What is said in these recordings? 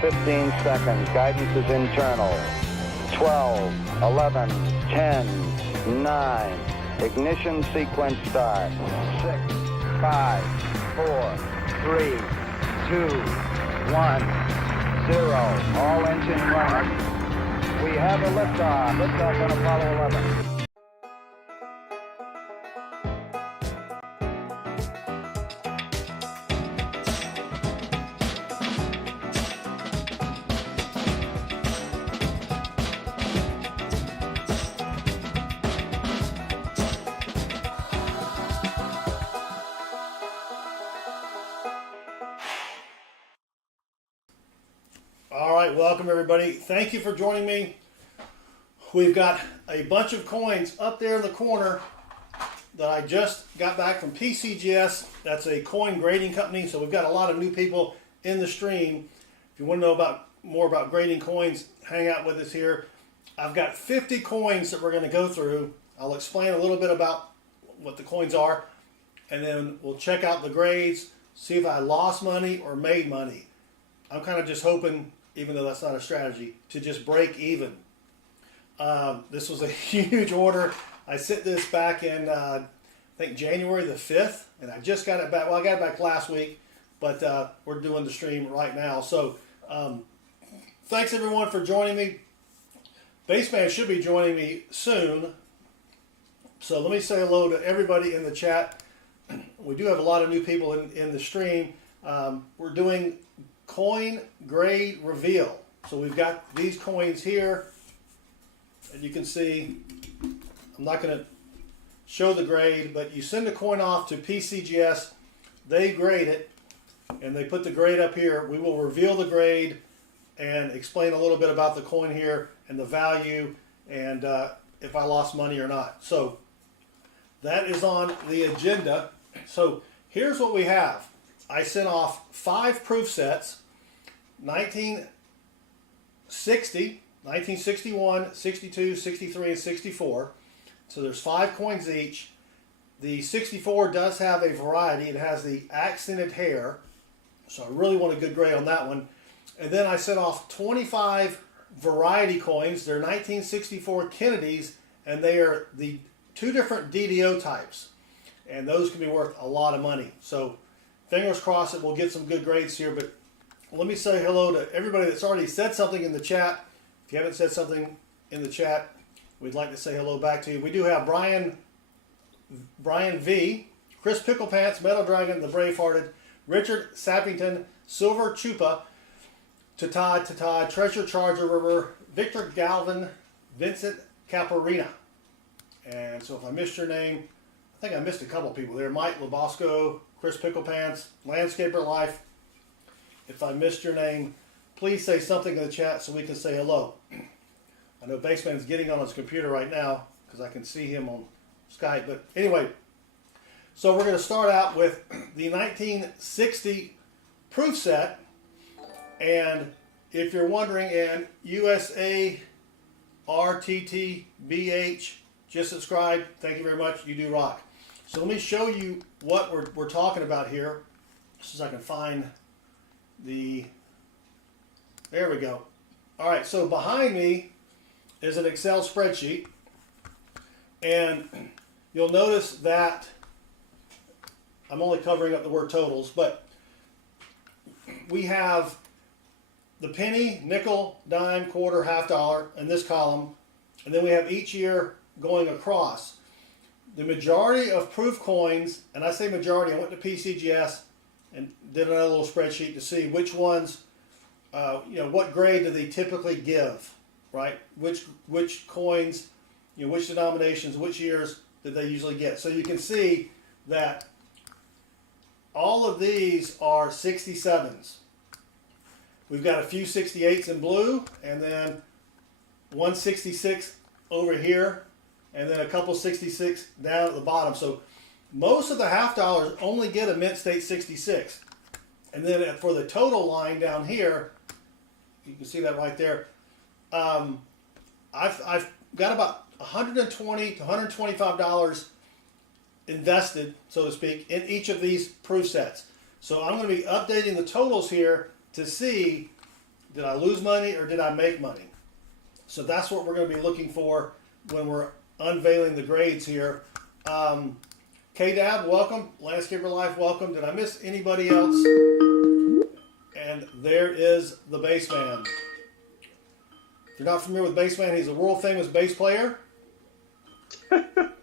15 seconds. Guidance is internal. 12, 11, 10, 9. Ignition sequence start. 6, 5, 4, 3, 2, 1, 0. All engine running. We have a liftoff. Liftoff on Apollo 11. All right, welcome everybody. Thank you for joining me. We've got a bunch of coins up there in the corner that I just got back from PCGS. That's a coin grading company, so we've got a lot of new people in the stream. If you want to know more about grading coins, hang out with us here. I've got 50 coins that we're going to go through. I'll explain a little bit about what the coins are, and then we'll check out the grades, see if I lost money or made money. I'm kind of just hoping, even though that's not a strategy, to just break even. This was a huge order. I sent this back in, I think, January the 5th, and I just got it back. Well, I got it back last week, but we're doing the stream right now. So thanks, everyone, for joining me. Bassman should be joining me soon. So let me say hello to everybody in the chat. We do have a lot of new people in the stream. We're doing coin grade reveal. So we've got these coins here, and you can see, I'm not going to show the grade, but you send a coin off to PCGS, they grade it, and they put the grade up here. We will reveal the grade and explain a little bit about the coin here and the value, and if I lost money or not. So that is on the agenda. So here's what we have. I sent off 5 proof sets, 1960, 1961, 62, 63, and 64. So there's 5 coins each. The 64 does have a variety. It has the accented hair. So I really want a good grade on that one. And then I sent off 25 variety coins. They're 1964 Kennedys, and they are the 2 different DDO types. And those can be worth a lot of money. So fingers crossed that we'll get some good grades here, but let me say hello to everybody that's already said something in the chat. If you haven't said something in the chat, we'd like to say hello back to you. We do have Brian V, Chris Picklepants, Metal Dragon, The Bravehearted, Richard Sappington, Silver Chupa, Tata, Treasure Charger River, Victor Galvin, Vincent Caparina. And so if I missed your name, I think I missed a couple people there. Mike Labosco, Chris Picklepants, Landscaper Life. If I missed your name, please say something in the chat so we can say hello. I know Bassman's getting on his computer right now because I can see him on Skype. But anyway, so we're going to start out with the 1960 proof set. And if you're wondering, and USA RTTBH, just subscribe. Thank you very much. You do rock. So let me show you what we're talking about here, just so I can find the, there we go. All right, so behind me is an Excel spreadsheet, and you'll notice that I'm only covering up the word totals, but we have the penny, nickel, dime, quarter, half dollar in this column, and then we have each year going across. The majority of proof coins, and I say majority, I went to PCGS and did another little spreadsheet to see which ones, what grade do they typically give, right? Which coins, which denominations, which years did they usually get? So you can see that all of these are 67s. We've got a few 68s in blue, and then 166 over here, and then a couple 66 down at the bottom. So most of the half dollars only get a mint state 66. And then for the total line down here, you can see that right there, I've got about $120 to $125 invested, so to speak, in each of these proof sets. So I'm going to be updating the totals here to see Did I lose money or did I make money? So that's what we're going to be looking for when we're unveiling the grades here. K-Dab, welcome. Landscaper Life, welcome. Did I miss anybody else? And there is the Bassman. If you're not familiar with Bassman, he's a world famous bass player.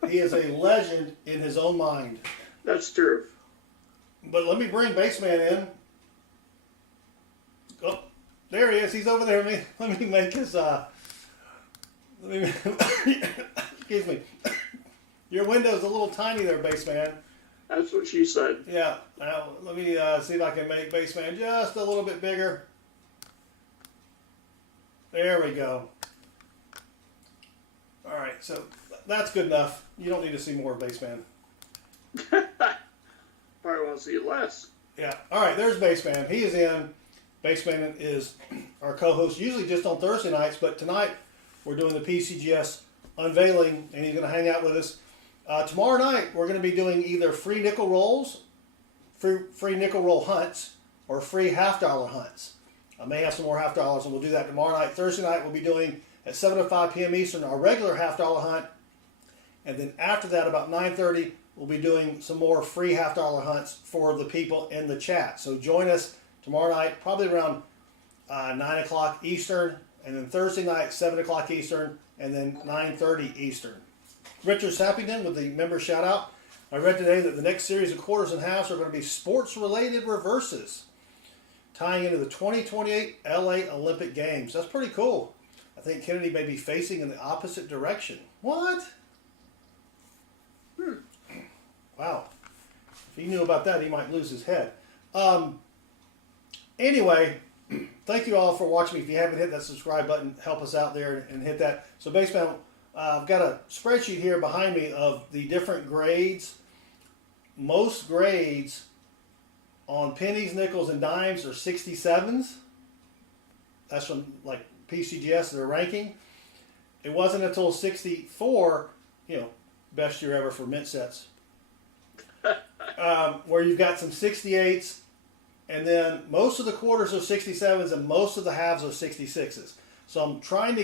He is a legend in his own mind. That's true. But let me bring Bassman in. Oh, there he is. He's over there. Let me make his. Excuse me. Your window's a little tiny there, Bassman. That's what she said. Yeah. Now let me see if I can make Bassman just a little bit bigger. There we go. All right, so that's good enough. You don't need to see more of Bassman. Probably want to see less. Yeah. All right, there's Bassman. He is in. Bassman is our co-host, usually just on Thursday nights, but tonight we're doing the PCGS unveiling, and he's going to hang out with us. Tomorrow night, we're going to be doing either free nickel rolls, free nickel roll hunts, or free $half hunts. I may have some more $half, and we'll do that tomorrow night. Thursday night, we'll be doing at 7:05 p.m. Eastern our regular $half hunt, and then after that, about 9:30, we'll be doing some more free $half hunts for the people in the chat. So join us tomorrow night, probably around 9 o'clock Eastern, and then Thursday night, 7 o'clock Eastern, and then 9:30 Eastern. Richard Sappington with the member shout out. I read today that the next series of quarters and halves are going to be sports related reverses, tying into the 2028 LA Olympic Games. That's pretty cool. I think Kennedy may be facing in the opposite direction. What? Wow. If he knew about that, he might lose his head. Anyway, thank you all for watching. If you haven't hit that subscribe button, help us out there and hit that. So Bassman, I've got a spreadsheet here behind me of the different grades. Most grades on pennies, nickels, and dimes are 67s. That's from like PCGS, their ranking. It wasn't until 64, best year ever for mint sets, where you've got some 68s, and then most of the quarters are 67s, and most of the halves are 66s. So I'm trying to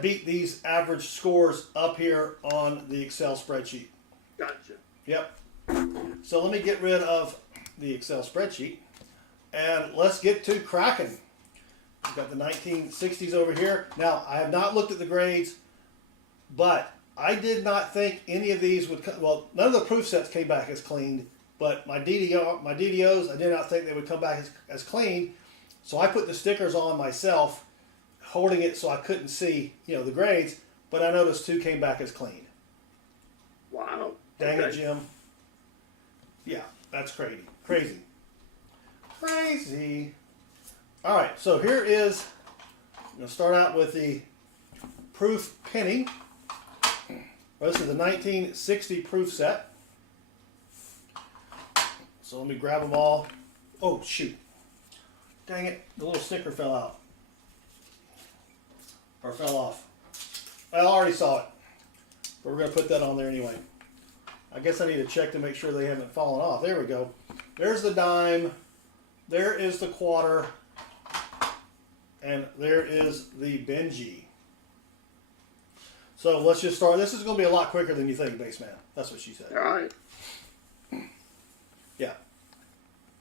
beat these average scores up here on the Excel spreadsheet. Gotcha. Yep. So let me get rid of the Excel spreadsheet, and let's get to cracking. We've got the 1960s over here. Now, I have not looked at the grades, but I did not think any of these would come. Well, none of the proof sets came back as cleaned, but my DDOs, I did not think they would come back as clean. So I put the stickers on myself, holding it so I couldn't see, the grades, but I noticed 2 came back as clean. Wow. Dang it, Jim. Yeah, that's crazy. Crazy. All right, so here is, I'm going to start out with the proof penny. Well, this is the 1960 proof set. So let me grab them all. Oh, shoot. Dang it, the little sticker fell out. Or fell off. I already saw it. But we're going to put that on there anyway. I guess I need to check to make sure they haven't fallen off. There we go. There's the dime. There is the quarter. And there is the Benji. So let's just start. This is going to be a lot quicker than you think, Bassman. That's what she said. All right. Yeah.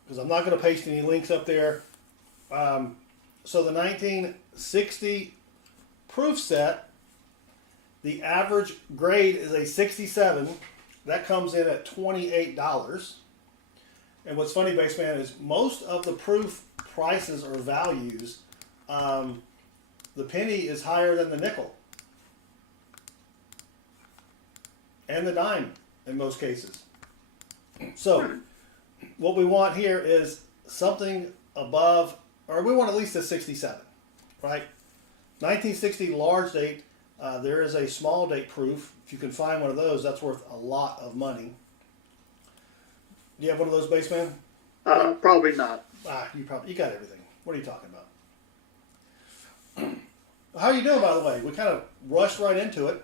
Because I'm not going to paste any links up there. So the 1960 proof set, the average grade is a 67. That comes in at $28. And what's funny, Bassman, is most of the proof prices or values, the penny is higher than the nickel. And the dime in most cases. So what we want here is something above, or we want at least a 67, right? 1960 large date, there is a small date proof. If you can find one of those, that's worth a lot of money. Do you have one of those, Bassman? Probably not. You got everything. What are you talking about? How are you doing, by the way? We kind of rushed right into it.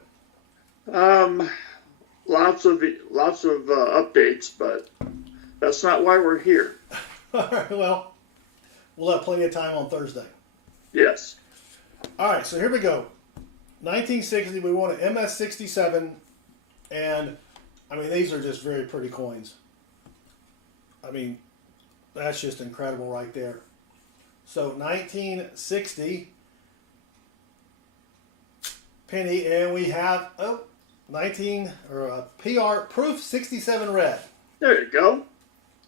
Lots of updates, but that's not why we're here. All right, well, we'll have plenty of time on Thursday. Yes. All right, so here we go. 1960, we want an MS67, and I mean, these are just very pretty coins. I mean, that's just incredible right there. So 1960 penny, and we have 19 or a PR proof 67 red. There you go.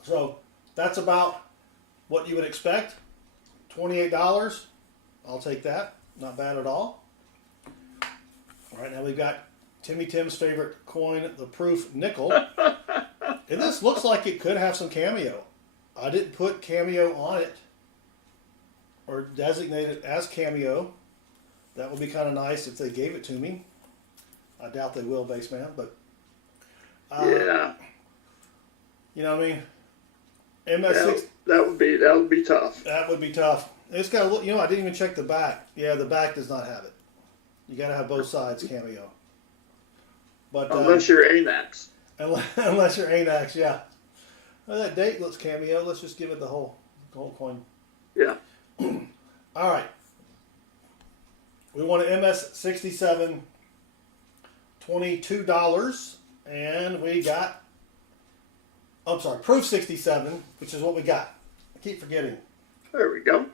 So that's about what you would expect. $28. I'll take that. Not bad at all. All right, now we've got Timmy Tim's favorite coin, the proof nickel. And this looks like it could have some cameo. I didn't put cameo on it or designate it as cameo. That would be kind of nice if they gave it to me. I doubt they will, Bassman, but Yeah. you know what I mean? MS6 That would be tough. that would be tough. It's got a look, I didn't even check the back. Yeah, the back does not have it. You got to have both sides cameo. But Unless you're ANAX. unless you're ANAX, yeah. Well, that date looks cameo. Let's just give it the whole coin. Yeah. All right. We want an MS67, $22, and we got, proof 67, which is what we got. I keep forgetting. There we go.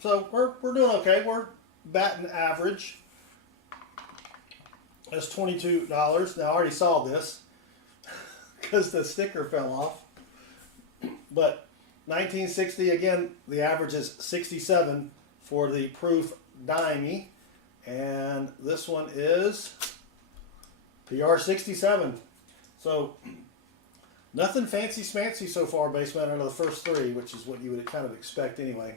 So we're doing okay. We're batting average. That's $22. Now I already saw this because the sticker fell off. But 1960 again, the average is 67 for the proof dimey, and this one is PR 67. So nothing fancy smancy so far, Bassman, out of the first three, which is what you would kind of expect anyway.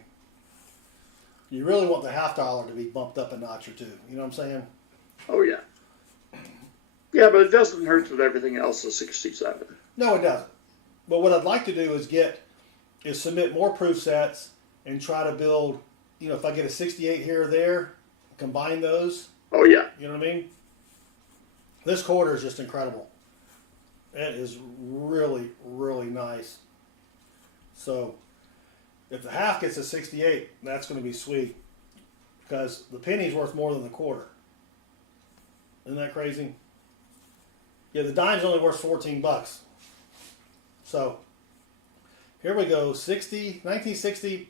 You really want the $half to be bumped up a notch or two. You know what I'm saying? Oh, yeah. Yeah, but it doesn't hurt that everything else is 67. No, it doesn't. But what I'd like to do is submit more proof sets and try to build, if I get a 68 here or there, combine those. Oh, yeah. You know what I mean? This quarter is just incredible. It is really, really nice. So if the half gets a 68, that's going to be sweet because the penny's worth more than the quarter. Isn't that crazy? Yeah, the dime's only worth $14. So here we go. 1960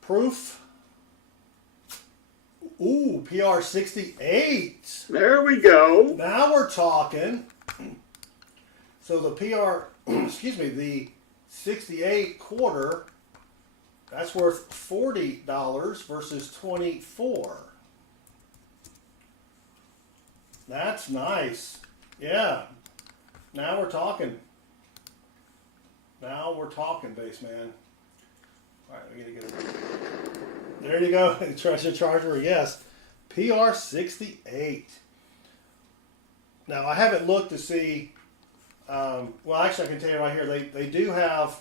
proof. Ooh, PR 68. There we go. Now we're talking. So the PR, the 68 quarter, that's worth $40 versus $24. That's nice. Yeah. Now we're talking. Bassman. All right, we gotta get it. There you go. Treasure charger, yes. PR 68. Now I haven't looked to see. Well, actually, I can tell you right here. They do have.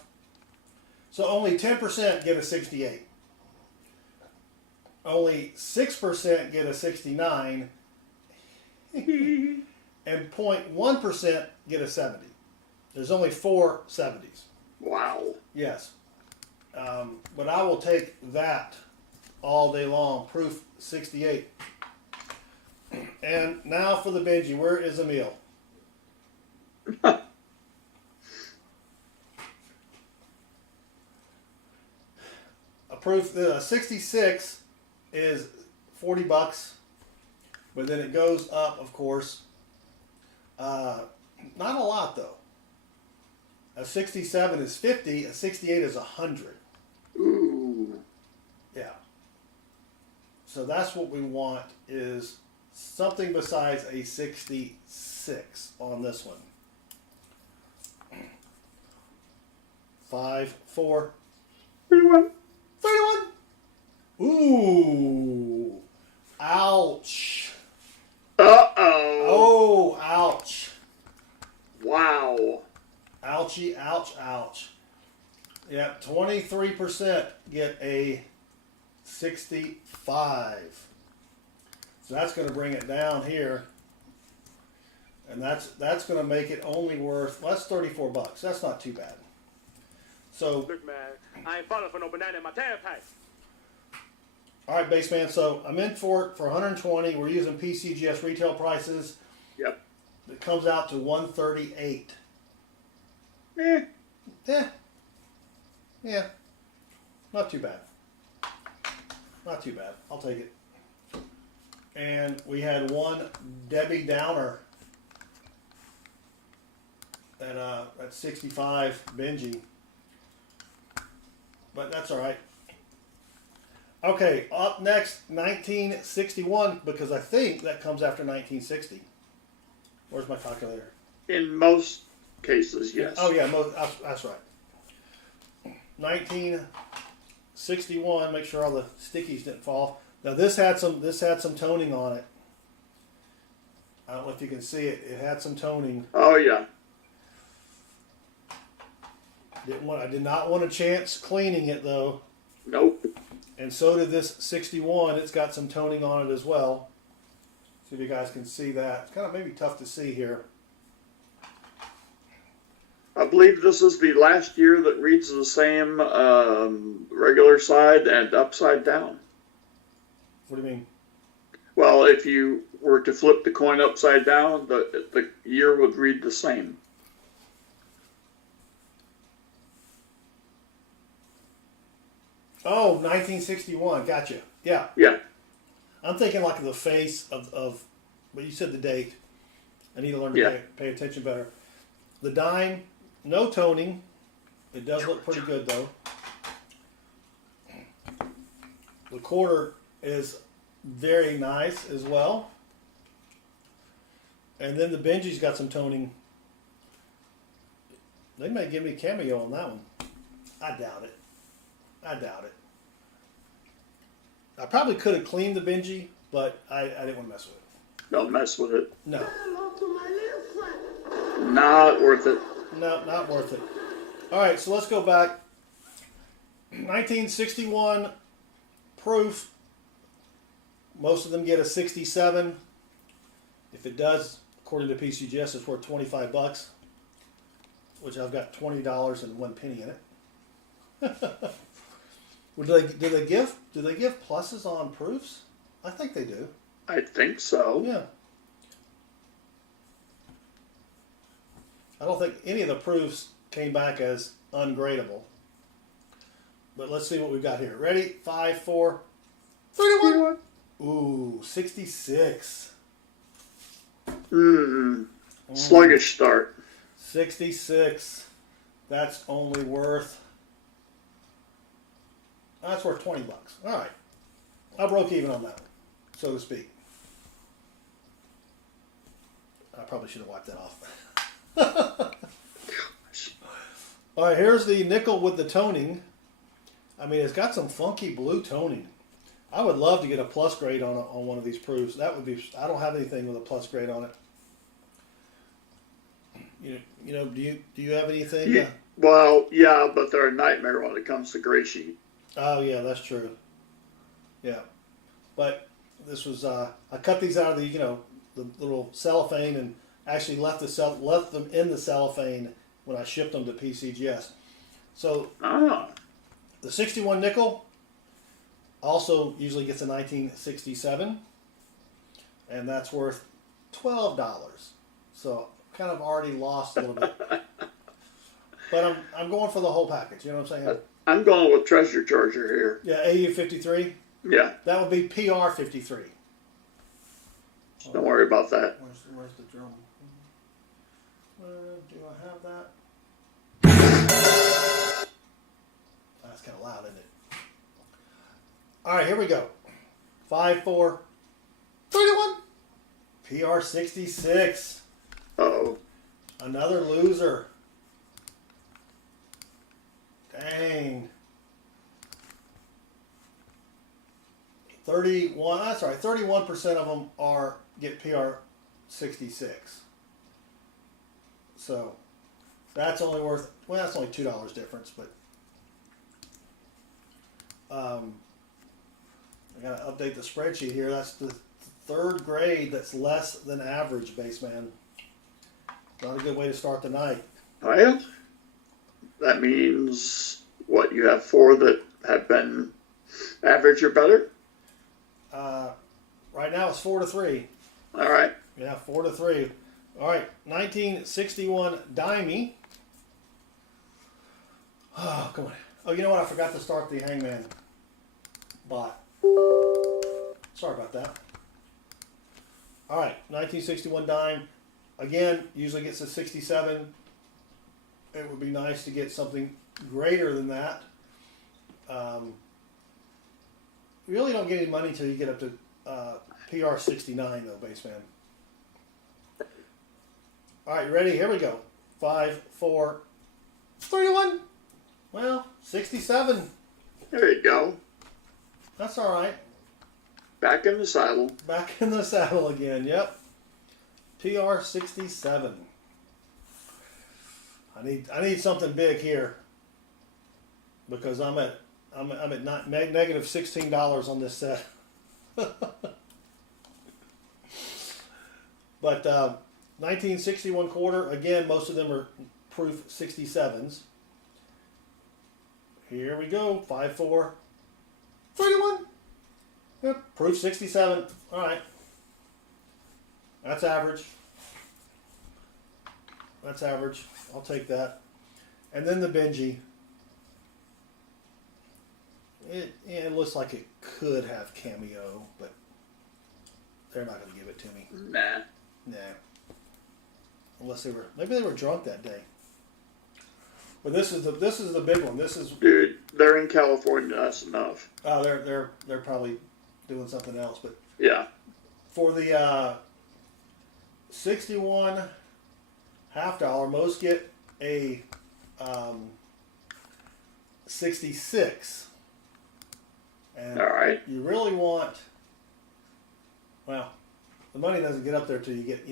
So only 10% get a 68. Only 6% get a 69. And 0.1% get a 70. There's only 4 70s. Wow. Yes. But I will take that all day long. Proof 68. And now for the Benji. Where is Emil? A proof 66 is $40, but then it goes up, of course. Not a lot though. A 67 is 50. A 68 is 100. Ooh. Yeah. So that's what we want is something besides a 66 on this one. 5, 4, 31. 31. Ooh. Ouch. Uh-oh. Oh, ouch. Wow. Ouchie, ouch, ouch. Yeah, 23% get a 65. So that's going to bring it down here. And that's going to make it only worth, well, that's $34. That's not too bad. So, Look, man, I ain't falling for no banana in my tailpipe. all right, Bassman. So I'm in for it for 120. We're using PCGS retail prices. Yep. It comes out to 138. Eh. Yeah. Not too bad. Not too bad. I'll take it. And we had one Debbie Downer at 65 Benji. But that's all right. Okay, up next, 1961, because I think that comes after 1960. Where's my calculator? In most cases, yes. Oh yeah, that's right. 1961. Make sure all the stickies didn't fall. Now this had some toning on it. I don't know if you can see it. It had some toning. Oh yeah. I did not want a chance cleaning it though. Nope. And so did this 61. It's got some toning on it as well. See if you guys can see that. It's kind of maybe tough to see here. I believe this is the last year that reads the same regular side and upside down. What do you mean? Well, if you were to flip the coin upside down, the year would read the same. Oh, 1961. Gotcha. Yeah. Yeah. I'm thinking like the face of but you said the date. I need to learn to pay attention better. The dime, no toning. It does look pretty good though. The quarter is very nice as well. And then the Benji's got some toning. They may give me a cameo on that one. I doubt it. I doubt it. I probably could have cleaned the Benji, but I didn't want to mess with it. Don't mess with it. No. Not worth it. No, not worth it. All right, so let's go back. 1961 proof. Most of them get a 67. If it does, according to PCGS, it's worth $25, which I've got $20.01 in it. Do they give pluses on proofs? I think they do. I think so. Yeah. I don't think any of the proofs came back as ungradable. But let's see what we've got here. Ready? 5, 4, 31. Ooh, 66. Sluggish start. 66. That's only worth. That's worth $20. All right. I broke even on that one, so to speak. I probably should have wiped that off. All right, here's the nickel with the toning. I mean, it's got some funky blue toning. I would love to get a plus grade on one of these proofs. That would be. I don't have anything with a plus grade on it. You know, do you have anything? Yeah, well, yeah, but they're a nightmare when it comes to gray sheet. Oh yeah, that's true. Yeah, but this was I cut these out of the the little cellophane and actually left them in the cellophane when I shipped them to PCGS. So the 61 nickel also usually gets a 1967, and that's worth $12. So kind of already lost a little bit. But I'm going for the whole package. You know what I'm saying? I'm going with Treasure Charger here. Yeah, AU 53. Yeah. That would be PR 53. Don't worry about that. Where's the drum? Do I have that? That's kind of loud, isn't it? All right, here we go. 5, 4, 31. PR 66. Uh-oh. Another loser. Dang. 31. That's right. 31% of them get PR 66. So that's only worth. Well, that's only $2 difference, but I gotta update the spreadsheet here. That's the third grade that's less than average, Bassman. Not a good way to start the night. Well, That means, what, you have 4 that have been average or better? Right now it's 4-3. All right. Yeah, 4-3. All right, 1961 Dimey. Oh, come on. Oh, you know what? I forgot to start the Hangman bot. Sorry about that. All right, 1961 dime. Again, usually gets a 67. It would be nice to get something greater than that. You really don't get any money until you get up to PR 69, though, Bassman. All right, you ready? Here we go. 5, 4, 31. Well, 67. There you go. That's all right. Back in the saddle. Back in the saddle again. Yep. PR 67. I need something big here because I'm at not negative $16 on this set. But 1961 quarter, again, most of them are proof 67s. Here we go. 5, 4, 31. Yep, proof 67. All right. That's average. That's average. I'll take that. And then the Benji. It looks like it could have cameo, but they're not going to give it to me. Nah. Nah. Unless maybe they were drunk that day. But this is the big one. This is, Dude, they're in California. That's enough. oh, they're probably doing something else. But Yeah. for the 61 $half, most get a 66. And All right. you really want, well, the money doesn't get up there till you get,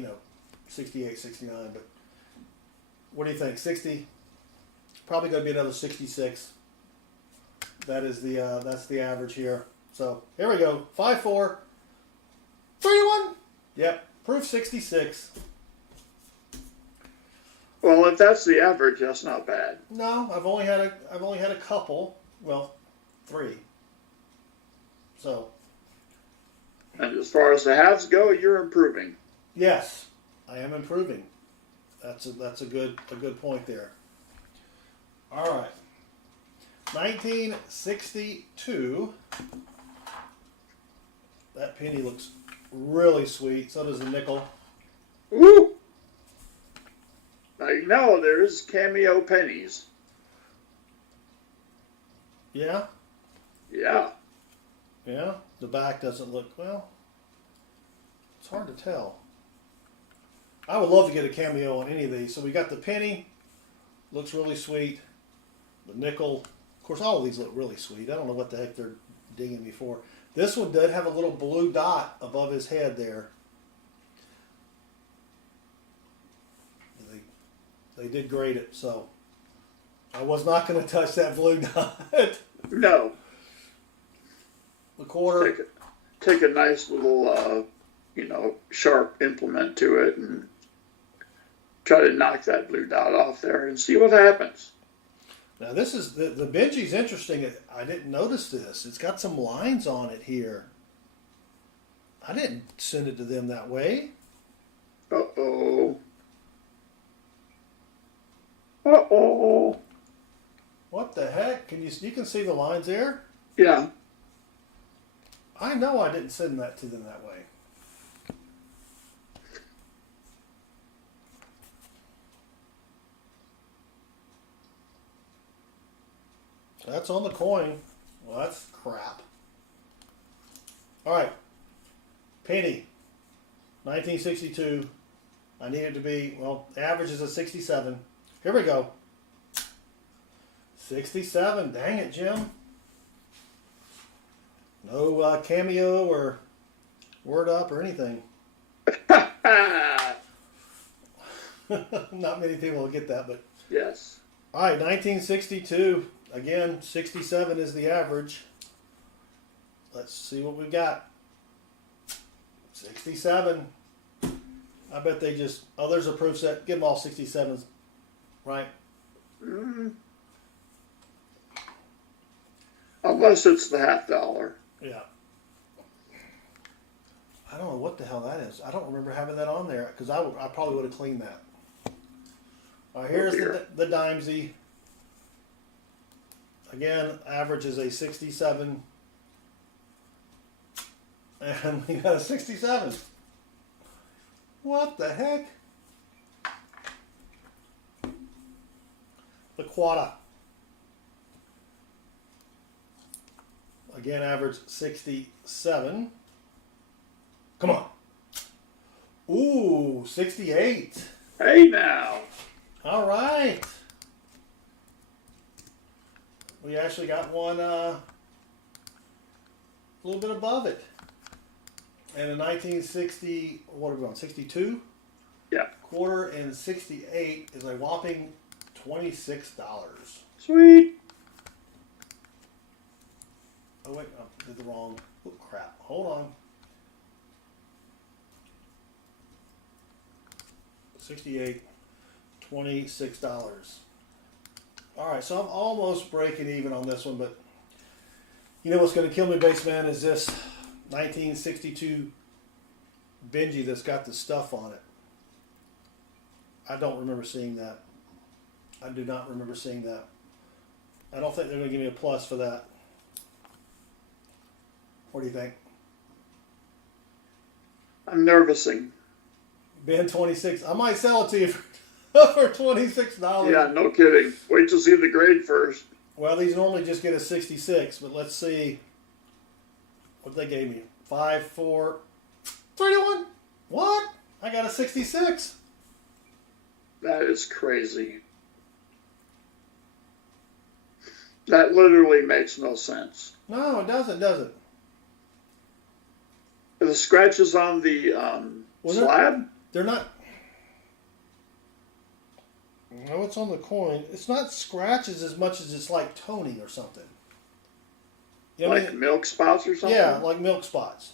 68, 69, but what do you think? 60? Probably going to be another 66. That is that's the average here. So here we go. 5, 4, 31. Yep, proof 66. Well, if that's the average, that's not bad. No, I've only had a couple. Well, 3. So. And as far as the halves go, you're improving. Yes, I am improving. That's a good point there. All right. 1962. That penny looks really sweet. So does the nickel. Woo! Now, you know, there's cameo pennies. Yeah? Yeah. Yeah? The back doesn't look, well, it's hard to tell. I would love to get a cameo on any of these. So we got the penny. Looks really sweet. The nickel. Of course, all of these look really sweet. I don't know what the heck they're digging me for. This one did have a little blue dot above his head there. They did grade it, so I was not going to touch that blue dot. No. The quarter. Take a nice little, sharp implement to it and try to knock that blue dot off there and see what happens. Now this is, the Benji's interesting. I didn't notice this. It's got some lines on it here. I didn't send it to them that way. Uh-oh. Uh-oh. What the heck? You can see the lines there? Yeah. I know I didn't send that to them that way. That's on the coin. Well, that's crap. All right. Penny. 1962. I need it to be, well, the average is a 67. Here we go. 67. Dang it, Jim. No cameo or word up or anything. Not many people will get that, but. Yes. All right, 1962. Again, 67 is the average. Let's see what we got. 67. I bet they just, oh, there's a proof set. Give them all 67s, right? Unless it's the $half. Yeah. I don't know what the hell that is. I don't remember having that on there because I probably would have cleaned that. All right, here's the dimesy. Again, average is a 67. And we got a 67. What the heck? The Quada. Again, average 67. Come on. Ooh, 68. Hey now. All right. We actually got one a little bit above it. And in 1960, what are we on, 62? Yeah. Quarter and 68 is a whopping $26. Sweet. Oh wait, I did the wrong, oh crap, hold on. 68, $26. All right, so I'm almost breaking even on this one, but you know what's going to kill me, Bassman, is this 1962 Benji that's got the stuff on it. I don't remember seeing that. I do not remember seeing that. I don't think they're going to give me a plus for that. What do you think? I'm nervousing. Ben, 26. I might sell it to you for $26. Yeah, no kidding. Wait till see the grade first. Well, these normally just get a 66, but let's see what they gave me. 5, 4, 31. What? I got a 66. That is crazy. That literally makes no sense. No, it doesn't, does it? The scratches on the slab? They're not. No, it's on the coin. It's not scratches as much as it's like toning or something. You know what I Like mean? milk spots or something? Yeah, like milk spots.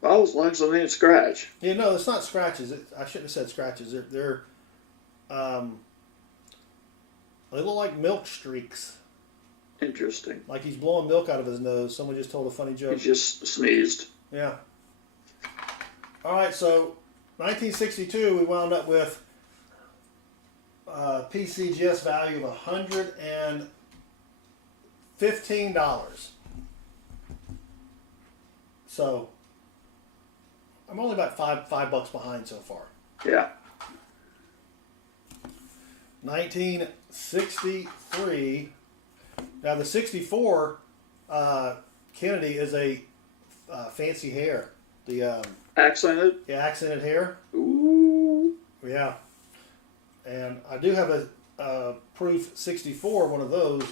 Well, as long as they ain't scratch. Yeah, no, it's not scratches. I shouldn't have said scratches. They're they look like milk streaks. Interesting. Like he's blowing milk out of his nose. Someone just told a funny joke. He just sneezed. Yeah. All right, so 1962, we wound up with PCGS value of $115. So I'm only about five bucks behind so far. Yeah. 1963. Now the 64 Kennedy is a fancy hair. The Accented? accented hair. Ooh. Yeah. And I do have a proof 64, one of those.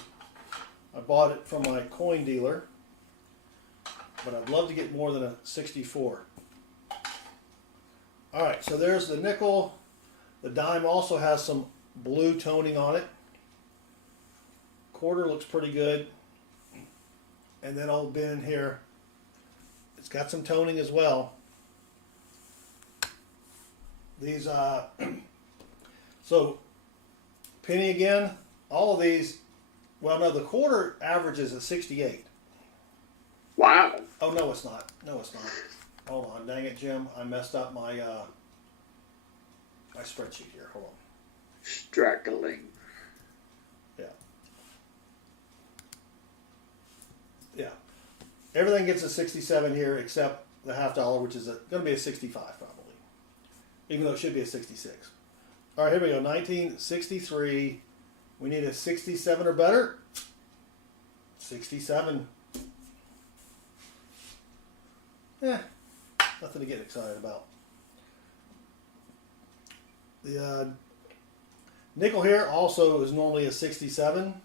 I bought it from my coin dealer. But I'd love to get more than a 64. Alright, so there's the nickel. The dime also has some blue toning on it. Quarter looks pretty good. And then old Ben here, it's got some toning as well. These, so penny again, all of these, well no, the quarter average is a 68. Wow. Oh no, it's not. No, it's not. Hold on, dang it, Jim. I messed up my my spreadsheet here. Hold on. Straggling. Yeah. Yeah. Everything gets a 67 here except the $half, which is going to be a 65 probably. Even though it should be a 66. All right, here we go. 1963. We need a 67 or better. 67. Yeah, nothing to get excited about. The nickel here also is normally a 67.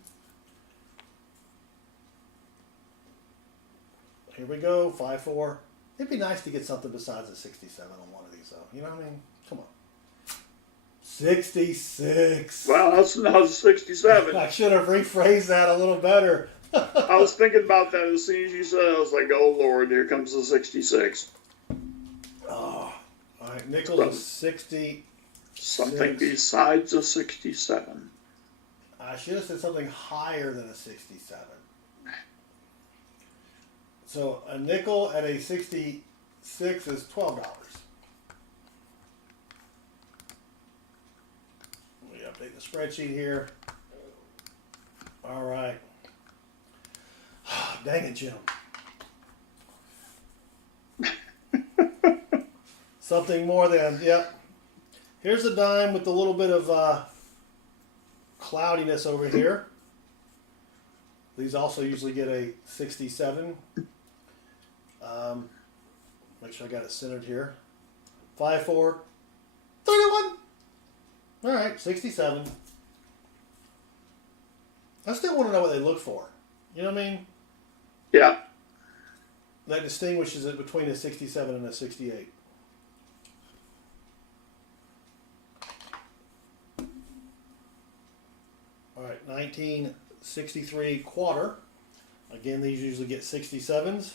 Here we go, 5-4. It'd be nice to get something besides a 67 on one of these, though. You know what I mean? Come on. 66. Well, that's not a 67. I should have rephrased that a little better. I was thinking about that as soon as you said it. I was like, oh, Lord, here comes the 66. Oh, all right. Nickel's is 60. Something besides a 67. I should have said something higher than a 67. So a nickel at a 66 is $12. Let me update the spreadsheet here. All right. Dang it, Jim. Something more than, yep. Here's a dime with a little bit of cloudiness over here. These also usually get a 67. Make sure I got it centered here. 5, 4, 31. All right, 67. I still want to know what they look for. You know what I mean? Yeah. That distinguishes it between a 67 and a 68. All right, 1963 quarter. Again, these usually get 67s.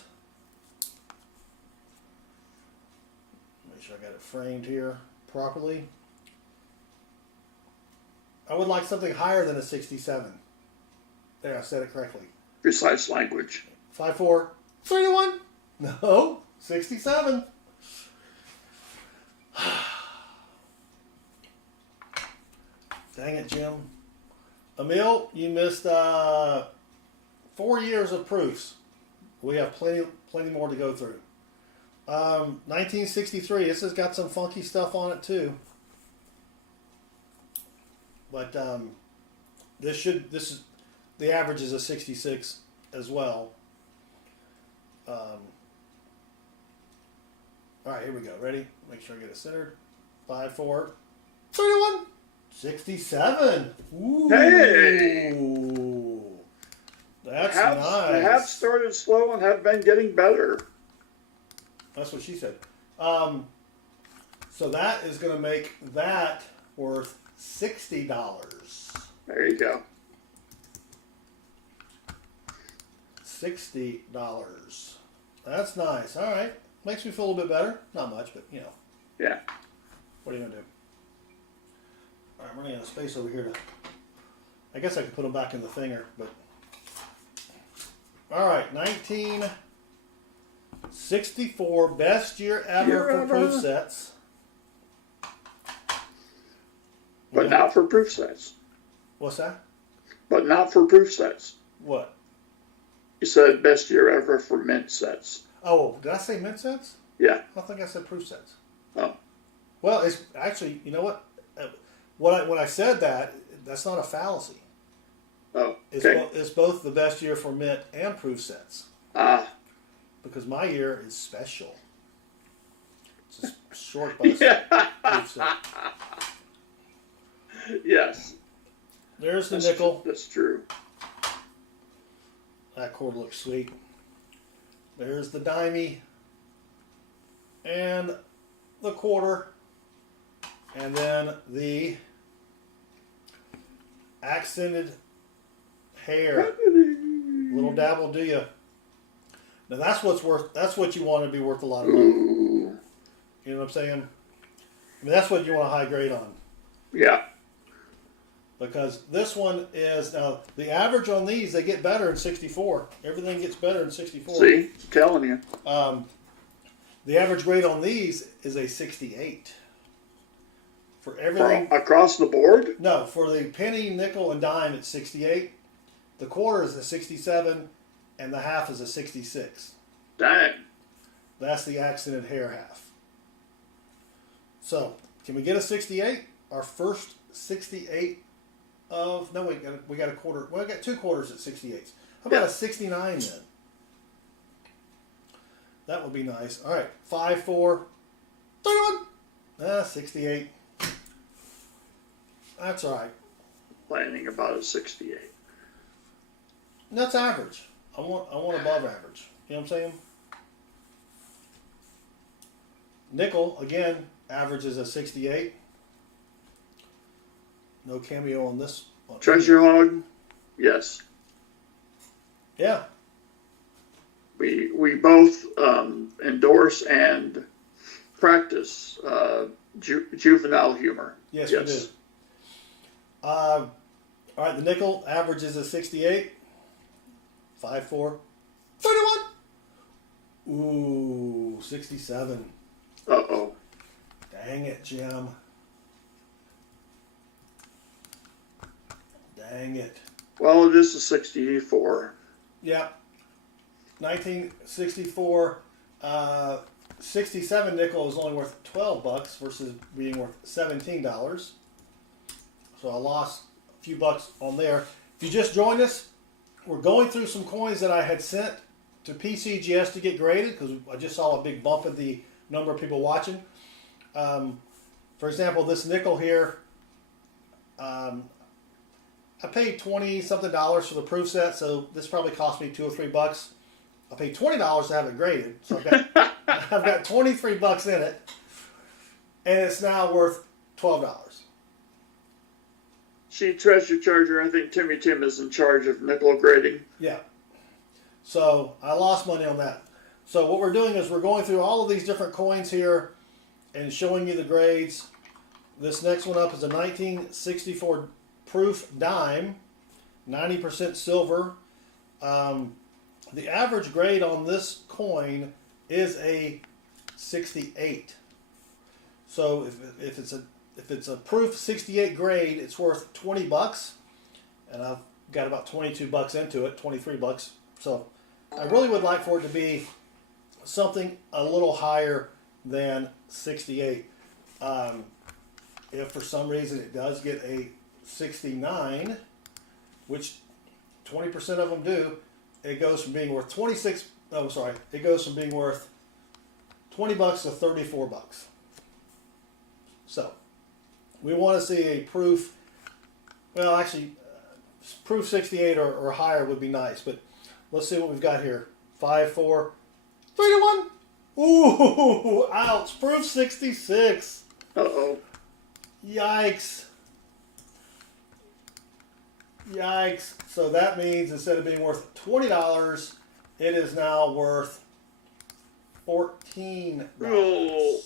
Make sure I got it framed here properly. I would like something higher than a 67. There, I said it correctly. Precise language. 5, 4, 31. No, 67. Dang it, Jim. Emil, you missed 4 years of proofs. We have plenty more to go through. 1963. This has got some funky stuff on it too. But the average is a 66 as well. All right, here we go. Ready? Make sure I get it centered. 5, 4, 31. 67. Ooh. Hey! That's Have, nice. They have started slow and have been getting better. That's what she said. So that is going to make that worth $60. There you go. $60. That's nice. All right. Makes me feel a little bit better. Not much, but you know. Yeah. What are you going to do? All right, I'm running out of space over here. I guess I could put them back in the thinger, but. All right, 1964, best year ever for proof sets. But not for proof sets. What's that? But not for proof sets. What? You said best year ever for mint sets. Oh, did I say mint sets? Yeah. I think I said proof sets. Oh. Well, it's actually, you know what? When I said that, that's not a fallacy. Oh, okay. It's both the best year for mint and proof sets. Ah. Because my year is special. It's a short bus proof set. Yes. There's the nickel. That's true. That cord looks sweet. There's the dimey. And the quarter. And then the accented hair. Little dabble, do you? Now that's what you want to be worth a lot of money. Ooh. You know what I'm saying? I mean, that's what you want a high grade on. Yeah. Because this one is, now the average on these, they get better in 64. Everything gets better in 64. See? I'm telling you. The average grade on these is a 68. For everything. Across the board? No, for the penny, nickel, and dime, it's 68. The quarter is a 67, and the half is a 66. Dang. That's the accented hair half. So, can we get a 68? Our first 68 of, no, we got a quarter. Well, we got 2 quarters at 68s. How about a 69 then? That would be nice. All right, 5, 4, 31. 68. That's all right. Landing about a 68. That's average. I want above average. You know what I'm saying? Nickel, again, average is a 68. No cameo on this one. Treasure hog? Yes. Yeah. We both endorse and practice juvenile humor. Yes, we do. All right, the nickel average is a 68. 5, 4, 31. Ooh, 67. Uh-oh. Dang it, Jim. Dang it. Well, it is a 64. Yeah. 1964. 67 nickel is only worth $12 versus being worth $17. So I lost a few bucks on there. If you just joined us, we're going through some coins that I had sent to PCGS to get graded because I just saw a big bump in the number of people watching. For example, this nickel here, I paid $20-something for the proof set, so this probably cost me $2 or $3. I paid $20 to have it graded, so I've got 23 bucks in it, and it's now worth $12. See, Treasure Charger, I think Timmy Tim is in charge of nickel grading. Yeah. So I lost money on that. So what we're doing is we're going through all of these different coins here and showing you the grades. This next one up is a 1964 proof dime, 90% silver. The average grade on this coin is a 68. So if it's a proof 68 grade, it's worth $20, and I've got about 22 bucks into it, 23 bucks. So I really would like for it to be something a little higher than 68. If for some reason it does get a 69, which 20% of them do, it goes from being worth it goes from being worth 20 bucks to 34 bucks. So we want to see a proof, well actually proof 68 or higher would be nice, but let's see what we've got here. 5, 4, 3 to 1. Ooh, ouch, proof 66. Uh-oh. Yikes. Yikes. So that means instead of being worth $20, it is now worth $14. Oh.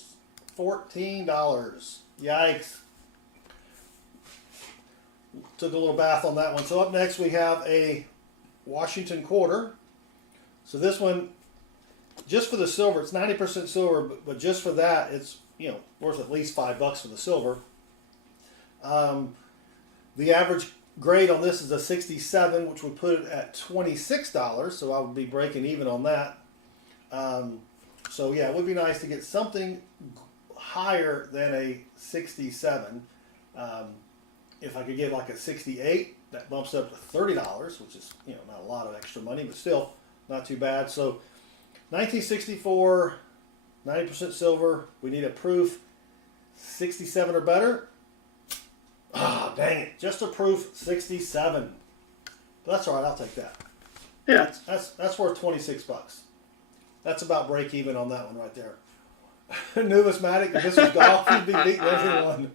$14. Yikes. Took a little bath on that one. So up next we have a Washington quarter. So this one, just for the silver, it's 90% silver, but just for that, it's worth at least $5 for the silver. The average grade on this is a 67, which would put it at $26, so I would be breaking even on that. So yeah, it would be nice to get something higher than a 67. If I could get like a 68, that bumps up to $30, which is not a lot of extra money, but still not too bad. So 1964, 90% silver. We need a proof 67 or better. Ah, dang it! Just a proof 67. But that's all right. I'll take that. Yeah. That's worth 26 bucks. That's about break even on that one right there. Numismatic, if this was golf, you'd be beating everyone.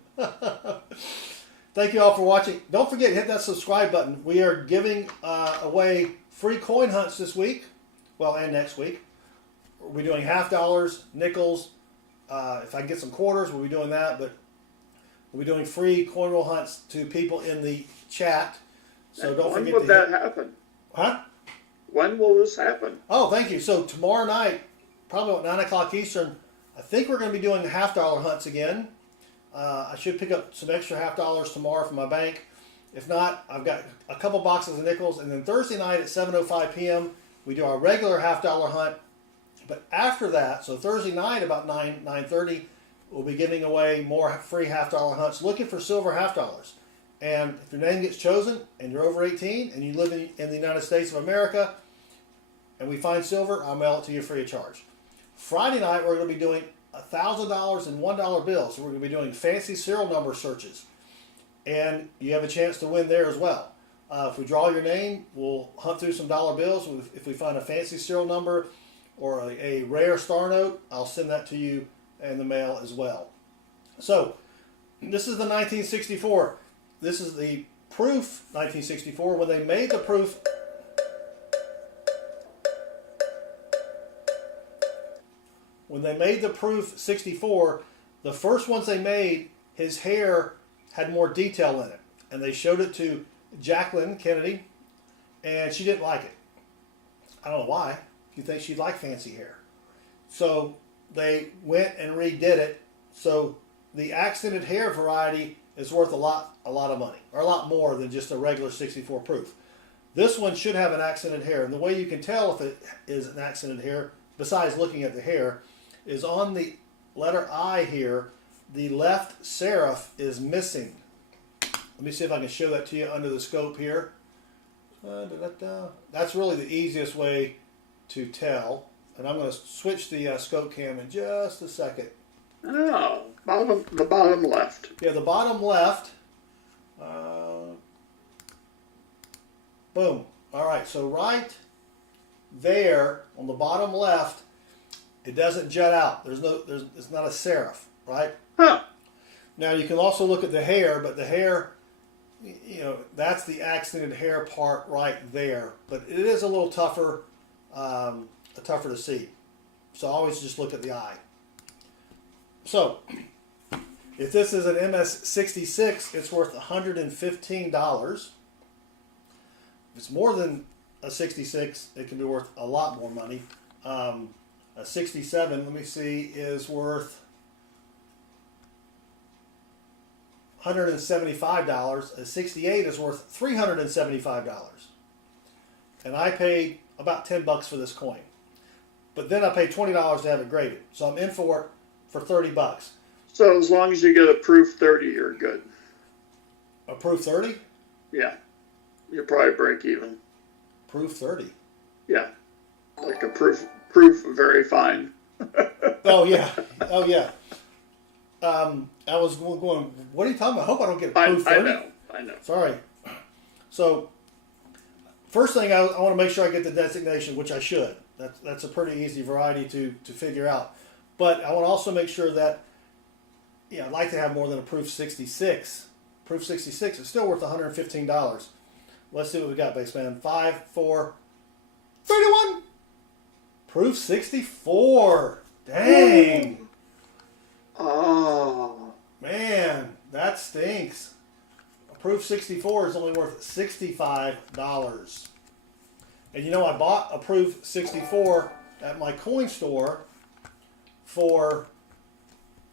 Thank you all for watching. Don't forget, hit that subscribe button. We are giving away free coin hunts this week. Well, and next week. We're doing $50, nickels. If I can get some quarters, we'll be doing that. But we'll be doing free coin roll hunts to people in the chat. So don't forget. When will that happen? Huh? When will this happen? Oh, thank you. So tomorrow night, probably at 9 o'clock Eastern, I think we're going to be doing the $50 hunts again. I should pick up some extra $50 tomorrow from my bank. If not, I've got a couple boxes of nickels. And then Thursday night at 7:05 p.m., we do our regular $50 hunt. But after that, so Thursday night about 9:30, we'll be giving away more free $50 hunts, looking for silver $50. And if your name gets chosen and you're over 18 and you live in the United States of America, and we find silver, I'll mail it to you free of charge. Friday night, we're going to be doing $1,000 in $1 bills. So we're going to be doing fancy serial number searches. And you have a chance to win there as well. If we draw your name, we'll hunt through some dollar bills. If we find a fancy serial number or a rare star note, I'll send that to you in the mail as well. So, this is the 1964. This is the proof 1964. When they made the proof... When they made the proof 64, the first ones they made, his hair had more detail in it. And they showed it to Jacqueline Kennedy, and she didn't like it. I don't know why. You think she'd like fancy hair? So they went and redid it. So the accented hair variety is worth a lot of money, or a lot more than just a regular 64 proof. This one should have an accented hair, and the way you can tell if it is an accented hair, besides looking at the hair, is on the letter I here, the left serif is missing. Let me see if I can show that to you under the scope here. That's really the easiest way to tell. And I'm going to switch the scope cam in just a second. Oh, the bottom left. Yeah, the bottom left. Boom. All right, so right there on the bottom left, it doesn't jut out. It's not a serif, right? Huh. Now you can also look at the hair, but the hair, you know, that's the accented hair part right there. But it is a little tougher, tougher to see. So always just look at the eye. So if this is an MS66, it's worth $115. If it's more than a 66, it can be worth a lot more money. A 67, let me see, is worth $175. A 68 is worth $375. And I paid about 10 bucks for this coin. But then I paid $20 to have it graded. So I'm in for it for 30 bucks. So as long as you get a proof 30, you're good. A proof 30? Yeah. You'll probably break even. Proof 30. Yeah. Like a proof very fine. Oh yeah. Oh yeah. I was going, what are you talking about? I hope I don't get a proof 30. I know. Sorry. So first thing, I want to make sure I get the designation, which I should. That's a pretty easy variety to figure out. But I want to also make sure that, I'd like to have more than a proof 66. Proof 66 is still worth $115. Let's see what we got, Bassman. 5, 4, 31. Proof 64. Dang. Oh. Man, that stinks. A proof 64 is only worth $65. And I bought a proof 64 at my coin store for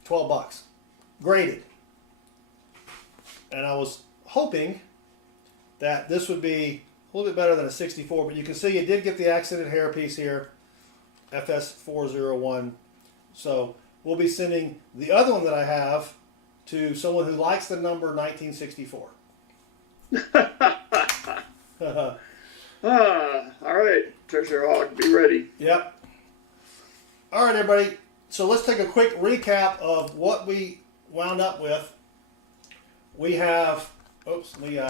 12 bucks. Graded. And I was hoping that this would be a little bit better than a 64, but you can see it did get the accented hair piece here, FS401. So we'll be sending the other one that I have to someone who likes the number 1964. All right, Treasure Hog, be ready. Yep. All right, everybody. So let's take a quick recap of what we wound up with. We have, oops, let me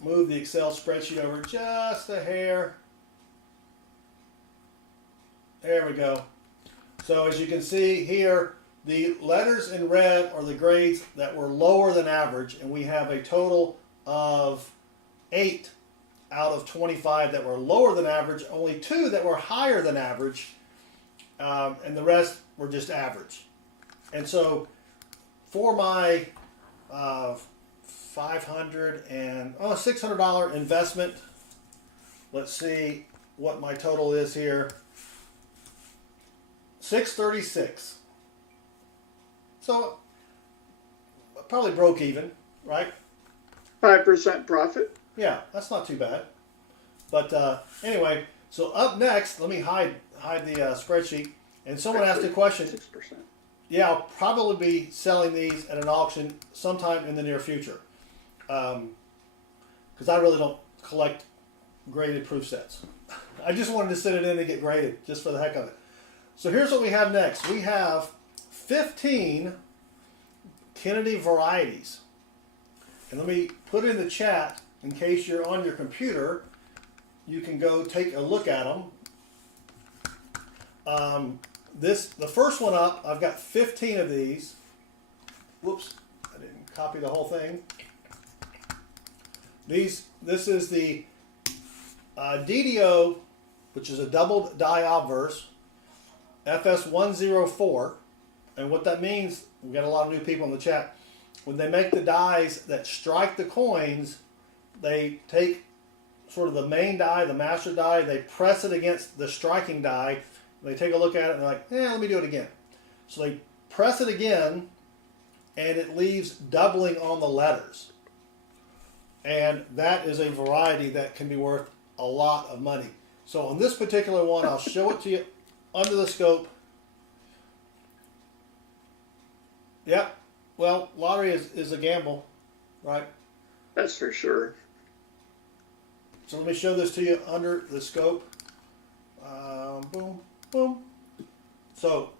move the Excel spreadsheet over just a hair. There we go. So as you can see here, the letters in red are the grades that were lower than average, and we have a total of 8 out of 25 that were lower than average, only 2 that were higher than average, and the rest were just average. And so for my $600 investment, let's see what my total is here. $636. So probably broke even, right? 5% profit. Yeah, that's not too bad. But anyway, so up next, let me hide the spreadsheet. And someone asked a question. 6%. Yeah, I'll probably be selling these at an auction sometime in the near future. Because I really don't collect graded proof sets. I just wanted to send it in and get graded, just for the heck of it. So here's what we have next. We have 15 Kennedy varieties. And let me put in the chat, in case you're on your computer, you can go take a look at them. The first one up, I've got 15 of these. Whoops, I didn't copy the whole thing. This is the DDO, which is a double die obverse, FS104. And what that means, we got a lot of new people in the chat. When they make the dies that strike the coins, they take sort of the main die, the master die, they press it against the striking die, They take a look at it and they're like, let me do it again. So they press it again, and it leaves doubling on the letters. And that is a variety that can be worth a lot of money. So on this particular one, I'll show it to you under the scope. Yep. Well, lottery is a gamble, right? That's for sure. So let me show this to you under the scope. Boom, boom. So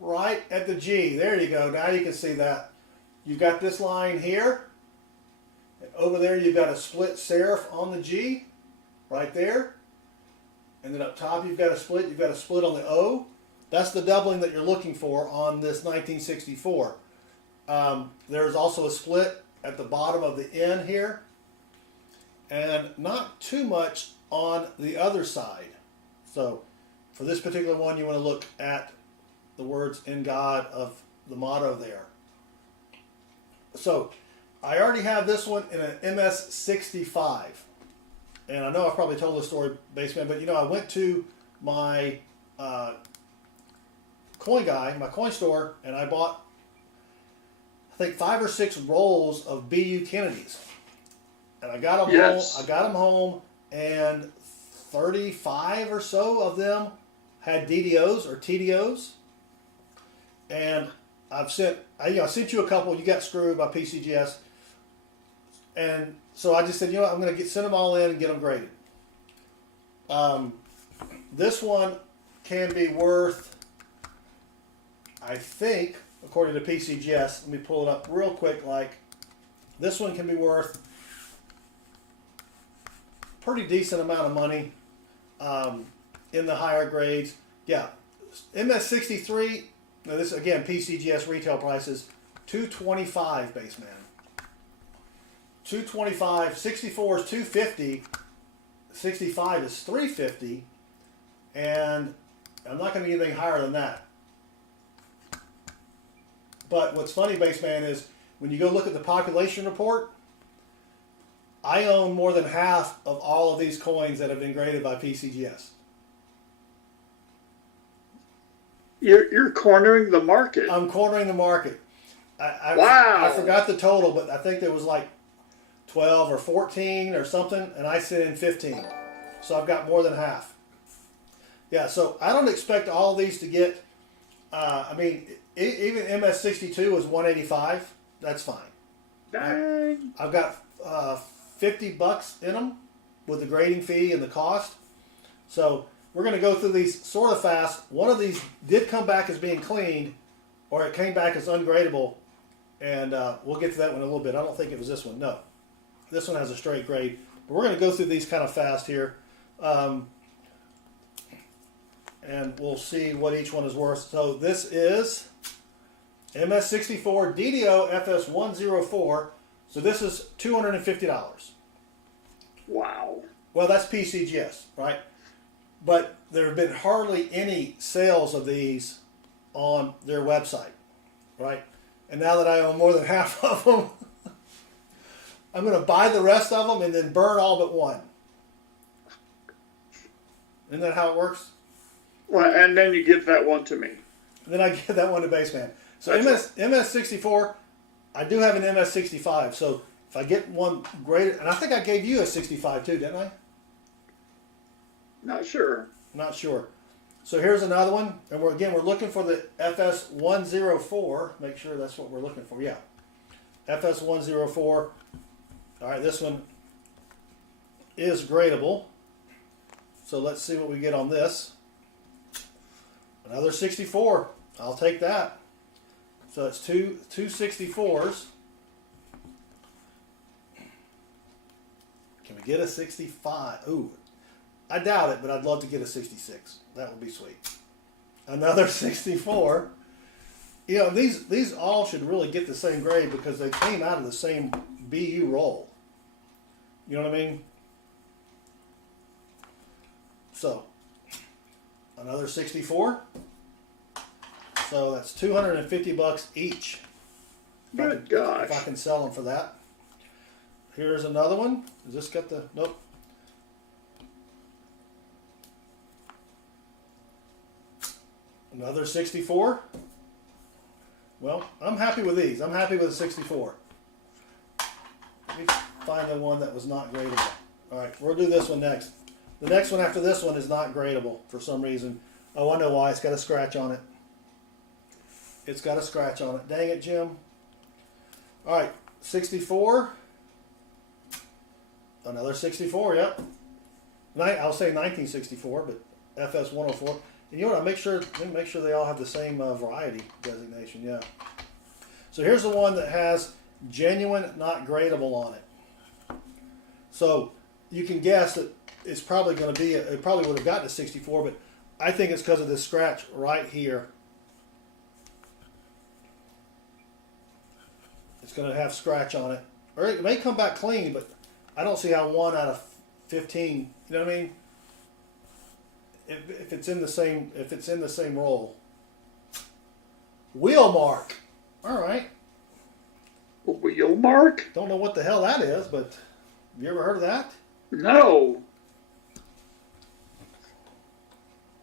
right at the G, there you go. Now you can see that. You've got this line here. And over there you've got a split serif on the G, right there. And then up top you've got a split. You've got a split on the O. That's the doubling that you're looking for on this 1964. There's also a split at the bottom of the N here. And not too much on the other side. So for this particular one, you want to look at the words "in God" of the motto there. So I already have this one in an MS65. And I know I've probably told this story, Bassman, but you know, I went to my coin guy, my coin store, and I bought, I think, 5 or 6 rolls of DDO Kennedys. And I got them Yes. home. I got them home, and 35 or so of them had DDOs or TDOs. And I sent you a couple. You got screwed by PCGS, and so I just said, you know what, I'm going to send them all in and get them graded. This one can be worth, I think, according to PCGS. Let me pull it up real quick. Like, this one can be worth pretty decent amount of money in the higher grades. Yeah, MS63. Now this again, PCGS retail prices $225, Bassman. $225. 64 is $250. 65 is $350, and I'm not going to get anything higher than that. But what's funny, Bassman, is when you go look at the population report, I own more than half of all of these coins that have been graded by PCGS. You're cornering the market. I'm cornering the market. Wow. I forgot the total, but I think there was like 12 or 14 or something, and I sent in 15. So I've got more than half. Yeah, so I don't expect all of these to get, I mean, even MS62 was 185. That's fine. Dang. I've got $50 in them with the grading fee and the cost. So we're going to go through these sort of fast. One of these did come back as being cleaned, or it came back as ungradable, and we'll get to that one in a little bit. I don't think it was this one. No. This one has a straight grade. But we're going to go through these kind of fast here. And we'll see what each one is worth. So this is MS64 DDO FS104. So this is $250. Wow. Well, that's PCGS, right? But there have been hardly any sales of these on their website, right? And now that I own more than half of them, I'm going to buy the rest of them and then burn all but one. Isn't that how it works? Well, and then you give that one to me. And then I give that one to Bassman. So MS64, I do have an MS65. So if I get one graded, and I think I gave you a 65 too, didn't I? Not sure. Not sure. So here's another one, and we're looking for the FS104. Make sure that's what we're looking for. Yeah, FS104. All right, this one is gradable. So let's see what we get on this. Another 64. I'll take that. So it's two 64s. Can we get a 65? Ooh, I doubt it, but I'd love to get a 66. That would be sweet. Another 64. You know, these all should really get the same grade because they came out of the same BU roll. You know what I mean? So, another 64. So that's $250 each. Good gosh. If I can sell them for that. Here's another one. Has this got the... Nope. Another 64. Well, I'm happy with these. I'm happy with the 64. Let me find the one that was not gradable. All right, we'll do this one next. The next one after this one is not gradable for some reason. Oh, I know why. It's got a scratch on it. It's got a scratch on it. Dang it, Jim. All right, 64. Another 64, yep. I'll say 1964, but FS 104. And you know what? Let me make sure they all have the same variety designation. Yeah. So here's the one that has genuine, not gradable on it. So you can guess that it's probably going to be. It probably would have gotten a 64, but I think it's because of this scratch right here. It's going to have scratch on it, or it may come back clean, but I don't see how 1 out of 15. You know what I mean? If it's in the same roll. Wheel mark. All right. A wheel mark? Don't know what the hell that is, but have you ever heard of that? No.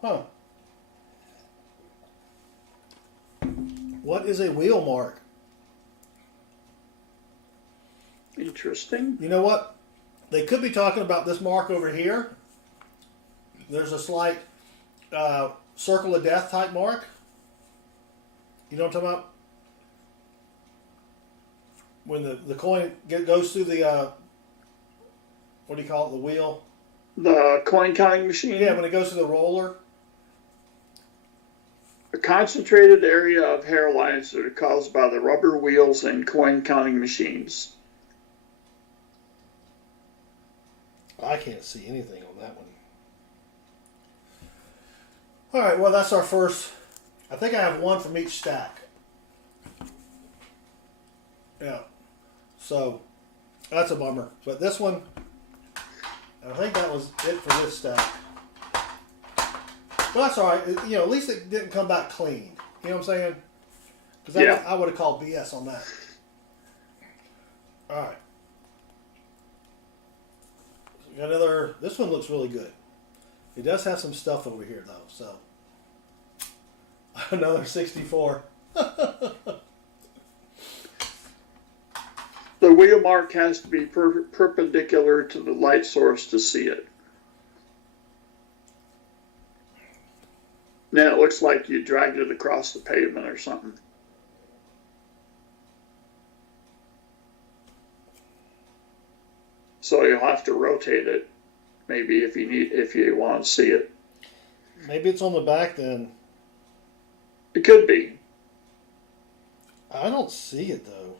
Huh. What is a wheel mark? Interesting. You know what? They could be talking about this mark over here. There's a slight circle of death type mark. You know what I'm talking about? When the coin goes through the, what do you call it, the wheel? The coin counting machine? Yeah, when it goes through the roller. A concentrated area of hairlines that are caused by the rubber wheels and coin counting machines. I can't see anything on that one. All right, well, that's our first. I think I have one from each stack. Yeah. So, that's a bummer. But this one, I think that was it for this stack. Well, that's all right. You know, at least it didn't come back clean. You know what I'm saying? Because Yeah. I would have called BS on that. All right. So got another. This one looks really good. It does have some stuff over here, though. So another 64. The wheel mark has to be perpendicular to the light source to see it. Then it looks like you dragged it across the pavement or something. So you'll have to rotate it, maybe if you want to see it. Maybe it's on the back then. It could be. I don't see it though.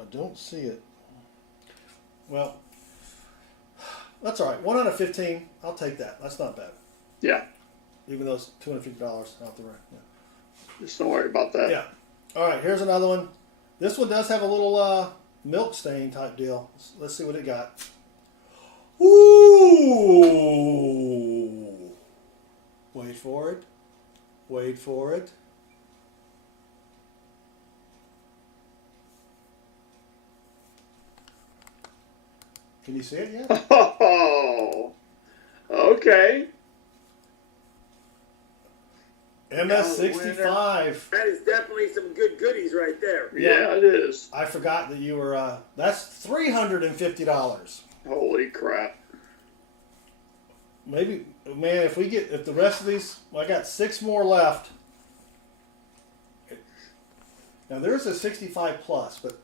I don't see it. Well, that's all right. 1 out of 15. I'll take that. That's not bad. Yeah. Even though it's $250 out the rent. Yeah. Just don't worry about that. Yeah. All right. Here's another one. This one does have a little milk stain type deal. Let's see what it got. Ooh. Wait for it. Wait for it. Can you see it yet? Oh, okay. MS65. That is definitely some good goodies right there. Yeah, it is. I forgot that you were, that's $350. Holy crap. Maybe, man, if the rest of these, well, I got 6 more left. Now there's a 65 plus, but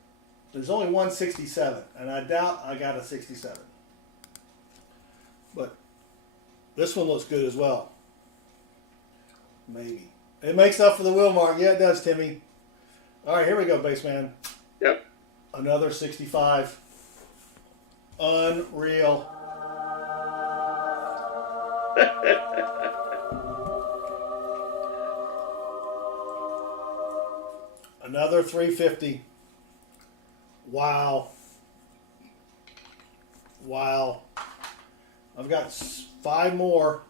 there's only one 67, and I doubt I got a 67. But this one looks good as well. Maybe. It makes up for the wheel mark. Yeah, it does, Timmy. All right, here we go, Bassman. Yep. Another 65. Unreal. Another 350. Wow. Wow. I've got 5 more.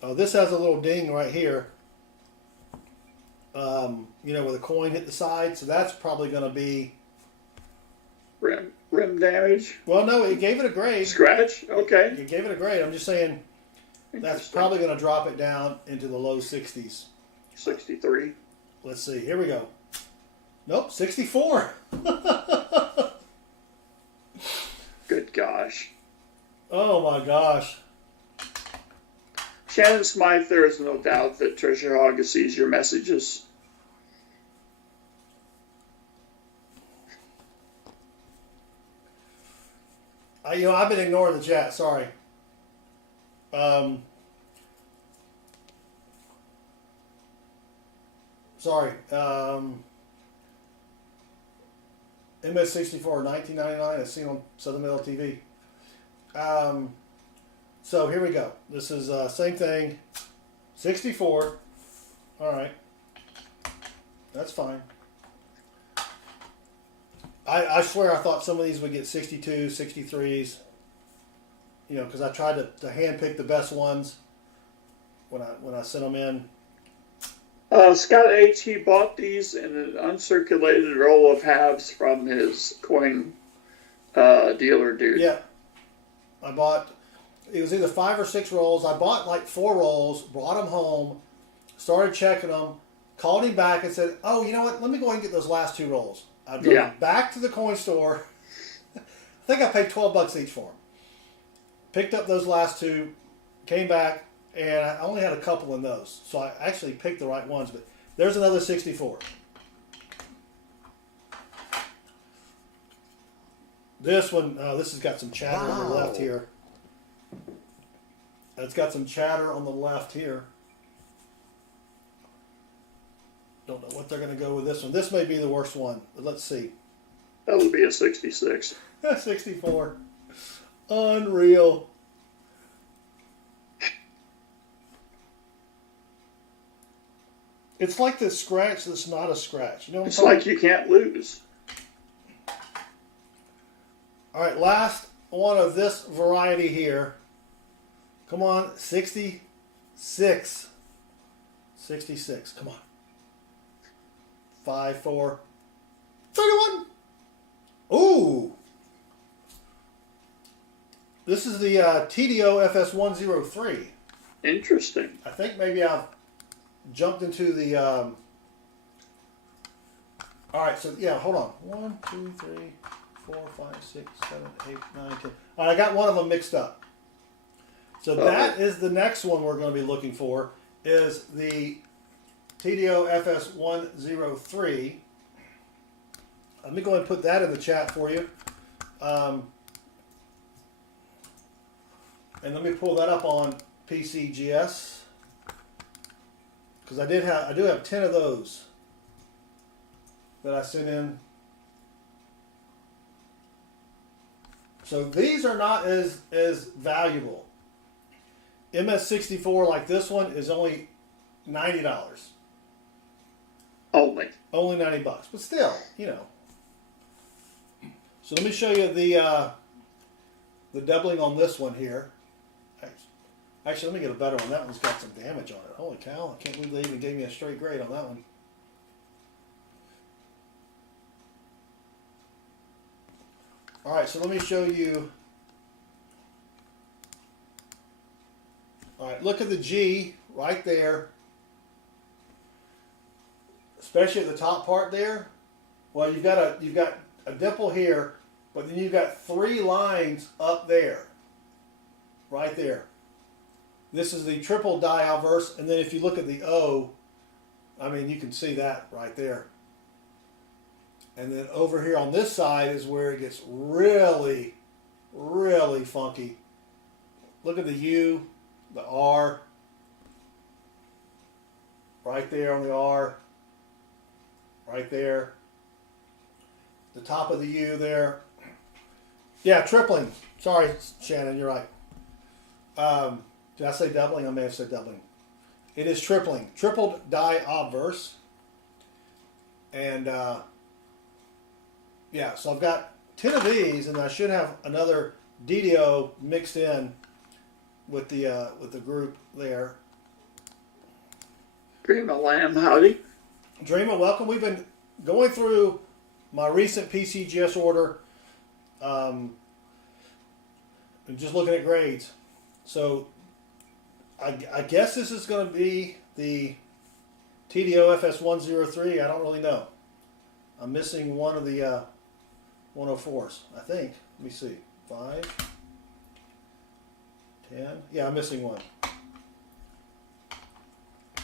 Oh, this has a little ding right here. You know, where the coin hit the side. So that's probably going to be... Rim damage? Well, no, it gave it a grade. Scratch? Okay. It gave it a grade. I'm just saying, That's probably going to drop it down into the low 60s. 63. Let's see. Here we go. Nope, 64. Good gosh. Oh my gosh. Shannon Smythe, there is no doubt that Treasure Hog sees your messages. I've been ignoring the chat. Sorry. Sorry. MS64, 1999, as seen on Southern Metal TV. So here we go. This is same thing. 64. All right. That's fine. I swear I thought some of these would get 62, 63s. You know, because I tried to hand pick the best ones when I sent them in. Scott H, he bought these in an uncirculated roll of halves from his coin dealer dude. Yeah. I bought, it was either 5 or 6 rolls. I bought like 4 rolls, brought them home, started checking them, called him back and said, oh, you know what, let me go ahead and get those last 2 rolls. I drove back to the coin store. I think I paid $12 each for them. Picked up those last 2, came back, and I only had a couple in those. So I actually picked the right ones, but there's another 64. This one, this has got some chatter on the left here. It's got some chatter on the left here. Don't know what they're going to go with this one. This may be the worst one, but let's see. That would be a 66. 64. Unreal. It's like this scratch that's not a scratch. You know what I'm It's talking like you can't lose. All right, last one of this variety here. Come on, 66. 66, come on. 5, 4, 31. Ooh. This is the TDO FS103. Interesting. I think maybe I've jumped into the... all right, so yeah, hold on. 1, 2, 3, 4, 5, 6, 7, 8, 9, 10. All right, I got one of them mixed up. So that is the next one we're going to be looking for, is the TDO FS103. Let me go ahead and put that in the chat for you. And let me pull that up on PCGS, because I do have 10 of those that I sent in. So these are not as valuable. MS64 like this one is only $90. Only $90, but still, you know. So let me show you the doubling on this one here. Actually, let me get a better one. That one's got some damage on it. Holy cow, I can't believe they even gave me a straight grade on that one. All right, so let me show you. All right, look at the G right there. Especially at the top part there. Well, you've got a dimple here, but then you've got 3 lines up there. Right there. This is the triple die obverse, and then if you look at the O, I mean, you can see that right there. And then over here on this side is where it gets really, really funky. Look at the U, the R, right there on the R, right there. The top of the U there. Yeah, tripling. Sorry, Shannon, you're right. Did I say doubling? I may have said doubling. It is tripling. Tripled die obverse. And yeah, so I've got 10 of these, and I should have another DDO mixed in with the group there. Dream of Lamb, howdy. Dreamer, welcome. We've been going through my recent PCGS order and just looking at grades. So I guess this is going to be the TDO FS103. I don't really know. I'm missing one of the 104s, I think. Let me see. 5, 10. Yeah, I'm missing one.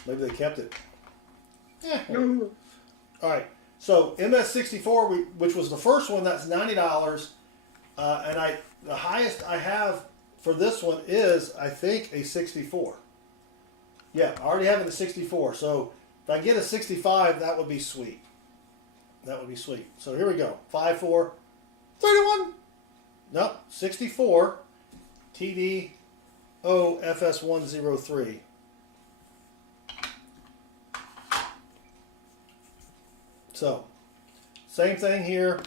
Maybe they kept it. All right. So MS64, which was the first one, that's $90. And the highest I have for this one is, I think, a 64. Yeah, I already have it at 64. So if I get a 65, that would be sweet. That would be sweet. So here we go. 5, 4, 31. Nope, 64. TDO FS103. So, same thing here.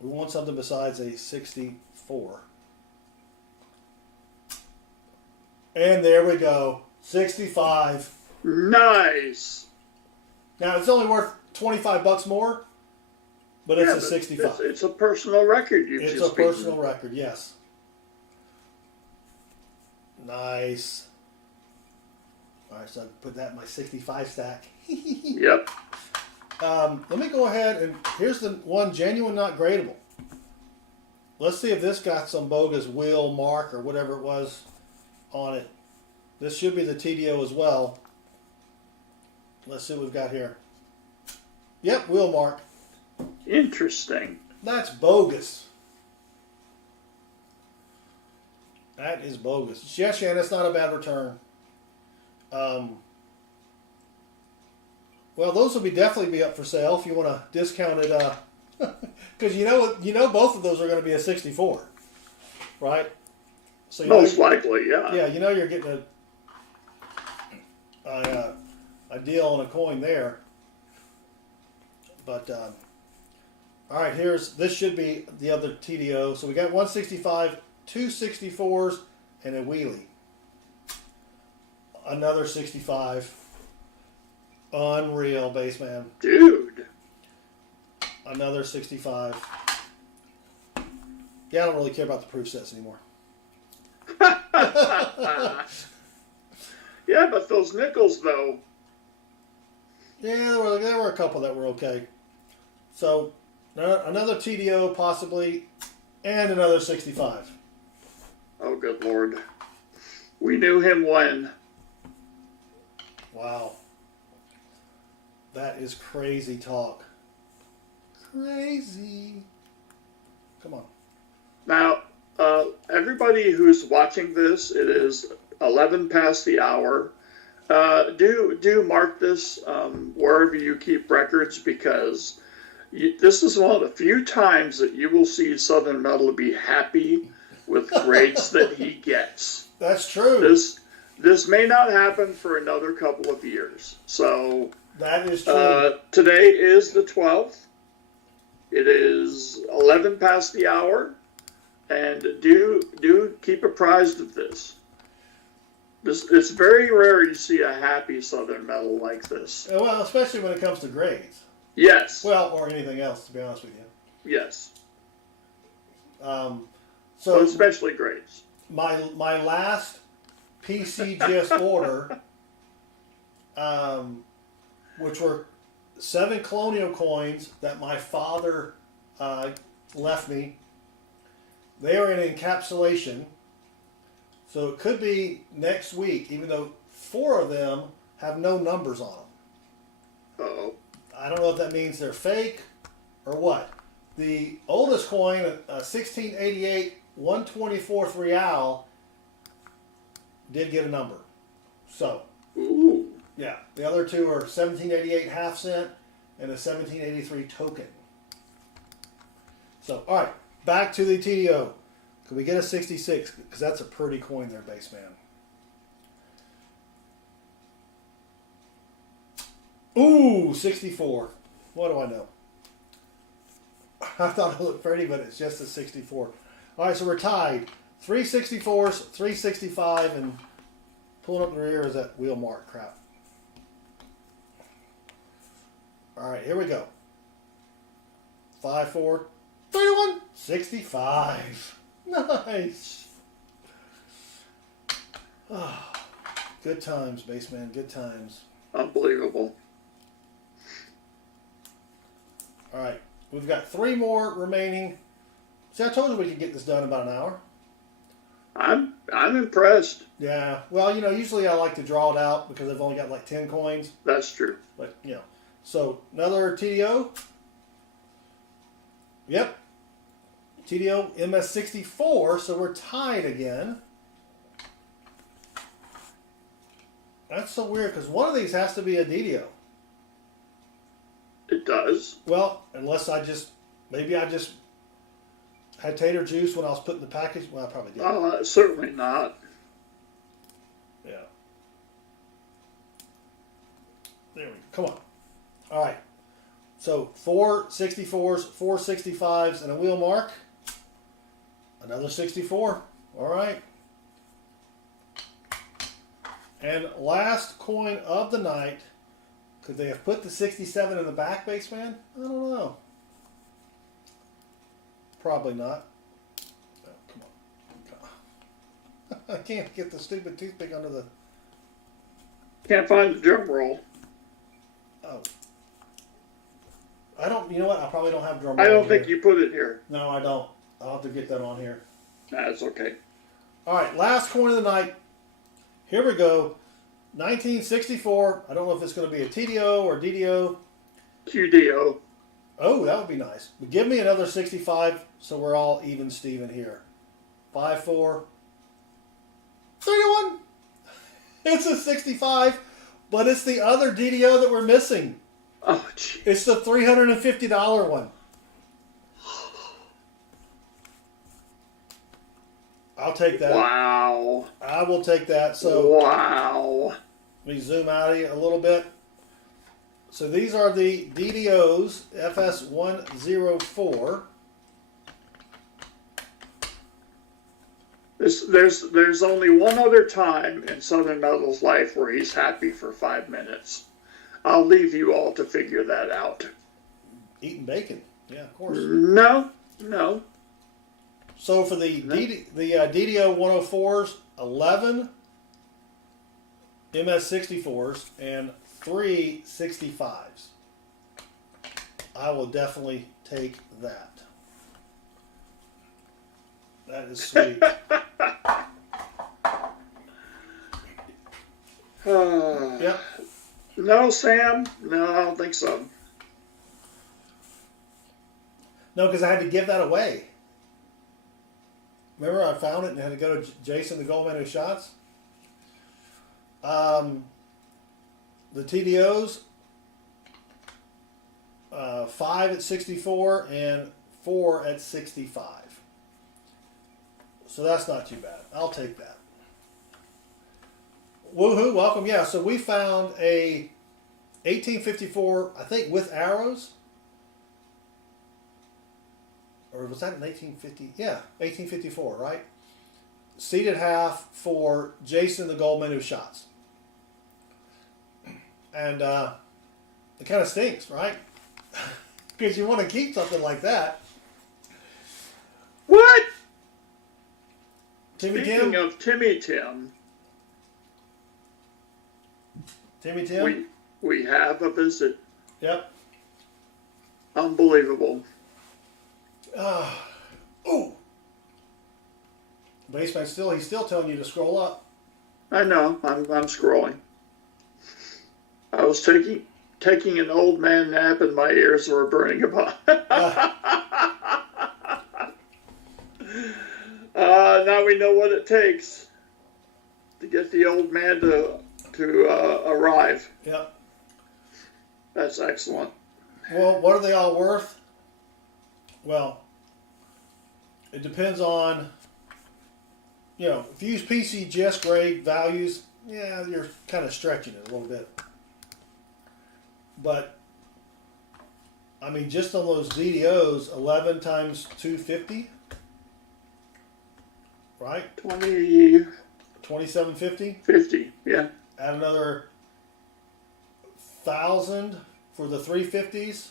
We want something besides a 64. And there we go. 65. Nice. Now, it's only worth 25 bucks more, but it's a 65. It's a personal record It's a personal record, yes. Nice. All right, so I can put that in my 65 stack. Yep. Let me go ahead and here's the one, genuine, not gradable. Let's see if this got some bogus wheel mark or whatever it was on it. This should be the TDO as well. Let's see what we've got here. Yep, wheel mark. Interesting. That's bogus. That is bogus. Yeah, Shan, that's not a bad return. Well, those will definitely be up for sale if you want to discount it. Because you know both of those are going to be a 64, right? So Most likely, yeah. Yeah, you know you're getting a deal on a coin there. But all right, this should be the other TDO. So we got 165, 2 64s, and a wheelie. Another 65. Unreal, Bassman. Dude. Another 65. Yeah, I don't really care about the proof sets anymore. Yeah, but those nickels, though. Yeah, there were a couple that were okay. So, another TDO possibly, and another 65. Oh, good Lord. We knew him when. Wow. That is crazy talk. Crazy. Come on. Now, everybody who's watching this, it is 11 past the hour. Do mark this wherever you keep records, because this is one of the few times that you will see Southern Metal be happy with grades that he gets. That's true. This may not happen for another couple of years. So that is true. Today is the 12th. It is 11 past the hour, and do keep apprised of this. It's very rare you see a happy Southern Metal like this. Well, especially when it comes to grades. Yes. Well, or anything else, to be honest with you. Yes. So but especially grades. My last PCGS order, which were 7 colonial coins that my father left me. They are in encapsulation, so it could be next week, even though 4 of them have no numbers on them. Uh-oh. I don't know if that means they're fake or what. The oldest coin, 1688 1/24th real, did get a number. So, Ooh. yeah, the other 2 are 1788 half cent and a 1783 token. So, all right, back to the TDO. Can we get a 66? Because that's a pretty coin there, Bassman. Ooh, 64. What do I know? I thought it looked pretty, but it's just a 64. All right, so we're tied. 3 64s, 365, and pulling up the rear is that wheel mark crap. All right, here we go. 5 4 31 65. Nice. Good times, Bassman. Good times. Unbelievable. All right. We've got 3 more remaining. See, I told you we could get this done in about an hour. I'm impressed. Yeah. Well, usually I like to draw it out because I've only got like 10 coins. That's true. But, So, another TDO. Yep. TDO MS64. So we're tied again. That's so weird because one of these has to be a DDO. It does. Well, unless maybe I just had tater juice when I was putting the package. Well, I probably did. Certainly not. Yeah. There we go. Come on. All right. So 4 64s, 4 65s, and a wheel mark. Another 64. All right. And last coin of the night. Could they have put the 67 in the back, Bassman? I don't know. Probably not. Oh, come on. I can't get the stupid toothpick under the... Can't find the drum roll. Oh. I don't... You know what? I probably don't have drum roll I don't here. think you put it here. No, I don't. I'll have to get that on here. That's okay. All right, last coin of the night. Here we go. 1964. I don't know if it's going to be a TDO or DDO. QDO. Oh, that would be nice. But give me another 65 so we're all even Steven here. 5 4 3 to 1. It's a 65, but it's the other DDO that we're missing. Oh, gee. It's the $350 one. I'll take that. Wow. I will take that. So Wow. let me zoom out a little bit. So these are the DDOs, FS104. There's only one other time in Southern Metal's life where he's happy for 5 minutes. I'll leave you all to figure that out. Eating bacon. Yeah, of course. No. So for the DDO 104s, 11 MS64s and 3 65s. I will definitely take that. That is sweet. Yep. No, Sam. No, I don't think so. No, because I had to give that away. Remember, I found it and had to go to Jason, the Goldman who shots. The TDOs, 5 at 64 and 4 at 65. So that's not too bad. I'll take that. Woohoo, welcome. Yeah, so we found a 1854, I think, with arrows. Or was that an 1850? Yeah, 1854, right? Seated half for Jason the Goldman who shots. And it kind of stinks, right? Because you want to keep something like that. What? Timmy Speaking Tim? of Timmy Tim, Timmy Tim? we have a visit. Yep. Unbelievable. Ooh. Bassman he's still telling you to scroll up. I know. I'm scrolling. I was taking an old man nap and my ears were burning about. Now we know what it takes to get the old man to arrive. Yep. That's excellent. Well, what are they all worth? Well, it depends on, if you use PCGS grade values, yeah, you're kind of stretching it a little bit. But, I mean, just on those DDOs, 11 times 250, right? 2750. 50, yeah. Add another 1,000 for the 350s,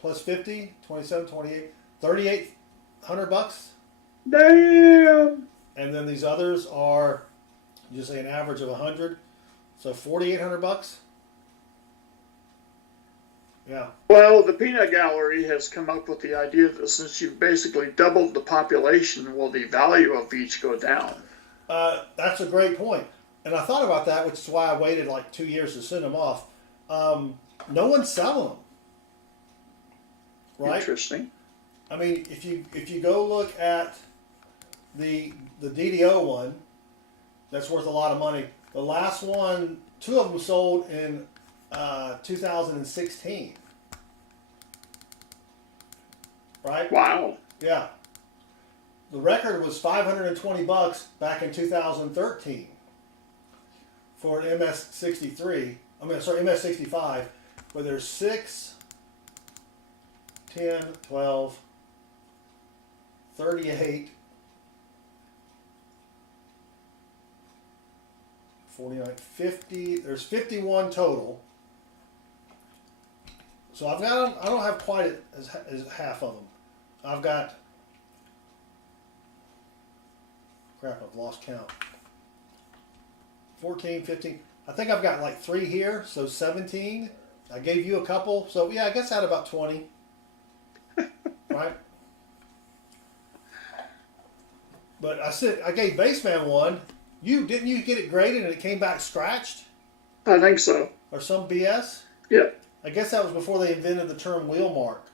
plus 50, 27, 28, 3,800 bucks. Damn. And then these others are You just say an average of 100, so 4,800 bucks. Yeah. Well, the peanut gallery has come up with the idea that since you've basically doubled the population, will the value of each go down? That's a great point. And I thought about that, which is why I waited like 2 years to send them off. No one's selling them. Right? Interesting. I mean, if you go look at the DDO one, that's worth a lot of money. The last one, 2 of them sold in 2016. Right? Wow. Yeah. The record was 520 bucks back in 2013 for an MS63. MS65, where there's 6, 10, 12, 38, 49, 50. There's 51 total. So I don't have quite as half of them. I've got, crap, I've lost count. 14, 15. I think I've got like 3 here, so 17. I gave you a couple, so yeah, I guess I had about 20. Right? But I gave Bassman one. Didn't you get it graded and it came back scratched? I think so. Or some BS? Yeah. I guess that was before they invented the term wheel mark.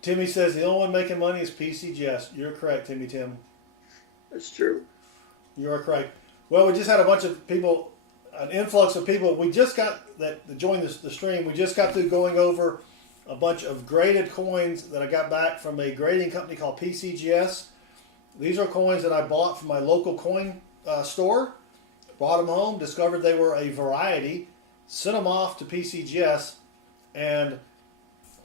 Timmy says the only one making money is PCGS. You're correct, Timmy Tim. That's true. You are correct. Well, we just had a bunch of people, an influx of people. We just got that joined the stream. We just got through going over a bunch of graded coins that I got back from a grading company called PCGS. These are coins that I bought from my local coin store. Brought them home, discovered they were a variety, sent them off to PCGS, and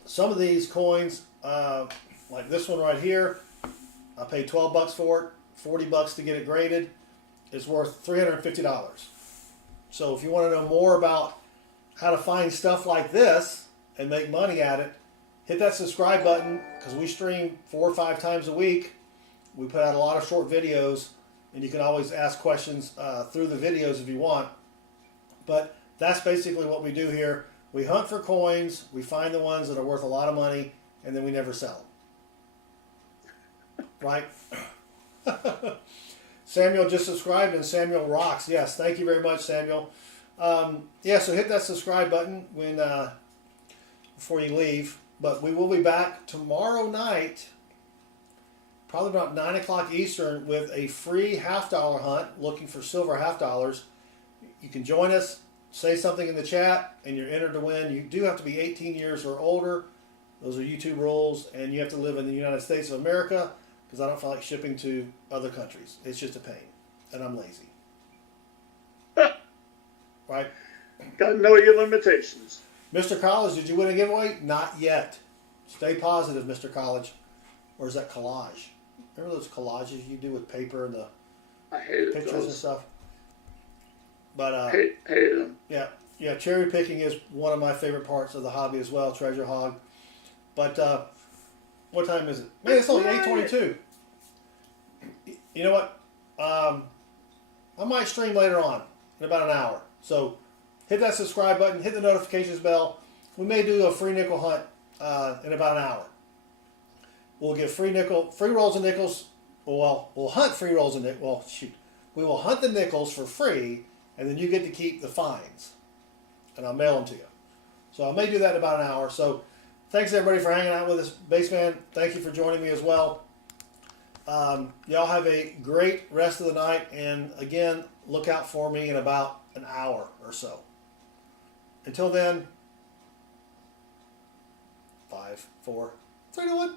some of these coins, like this one right here, I paid 12 bucks for it, 40 bucks to get it graded. It's worth $350. So if you want to know more about how to find stuff like this and make money at it, hit that subscribe button, because we stream 4 or 5 times a week. We put out a lot of short videos, and you can always ask questions through the videos if you want. But that's basically what we do here. We hunt for coins, we find the ones that are worth a lot of money, and then we never sell them. Right? Samuel just subscribed, and Samuel rocks. Yes, thank you very much, Samuel. Yeah, so hit that subscribe button before you leave. But we will be back tomorrow night, probably about 9 o'clock Eastern, with a free $50 hunt looking for silver $50. You can join us, say something in the chat, and you're entered to win. You do have to be 18 years or older. Those are YouTube rules, and you have to live in the United States of America, because I don't feel like shipping to other countries. It's just a pain, and I'm lazy. Right? Got to know your limitations. Mr. College, did you win a giveaway? Not yet. Stay positive, Mr. College. Or is that collage? Remember those collages you do with paper and the I hated pictures those. and stuff? But Hated them. yeah, cherry picking is one of my favorite parts of the hobby as well, treasure hog. But what time is it? Man, it's only 8:22. You know what? I might stream later on in about an hour. So hit that subscribe button, hit the notifications bell. We may do a free nickel hunt in about an hour. We'll get free rolls of nickels. Well, we'll hunt free rolls of nickels. Well, shoot. We will hunt the nickels for free, and then you get to keep the fines. And I'll mail them to you. So I may do that in about an hour. So thanks everybody for hanging out with us. Bassman, thank you for joining me as well. Y'all have a great rest of the night. And again, look out for me in about an hour or so. Until then, 5, 4, 3, 2, 1.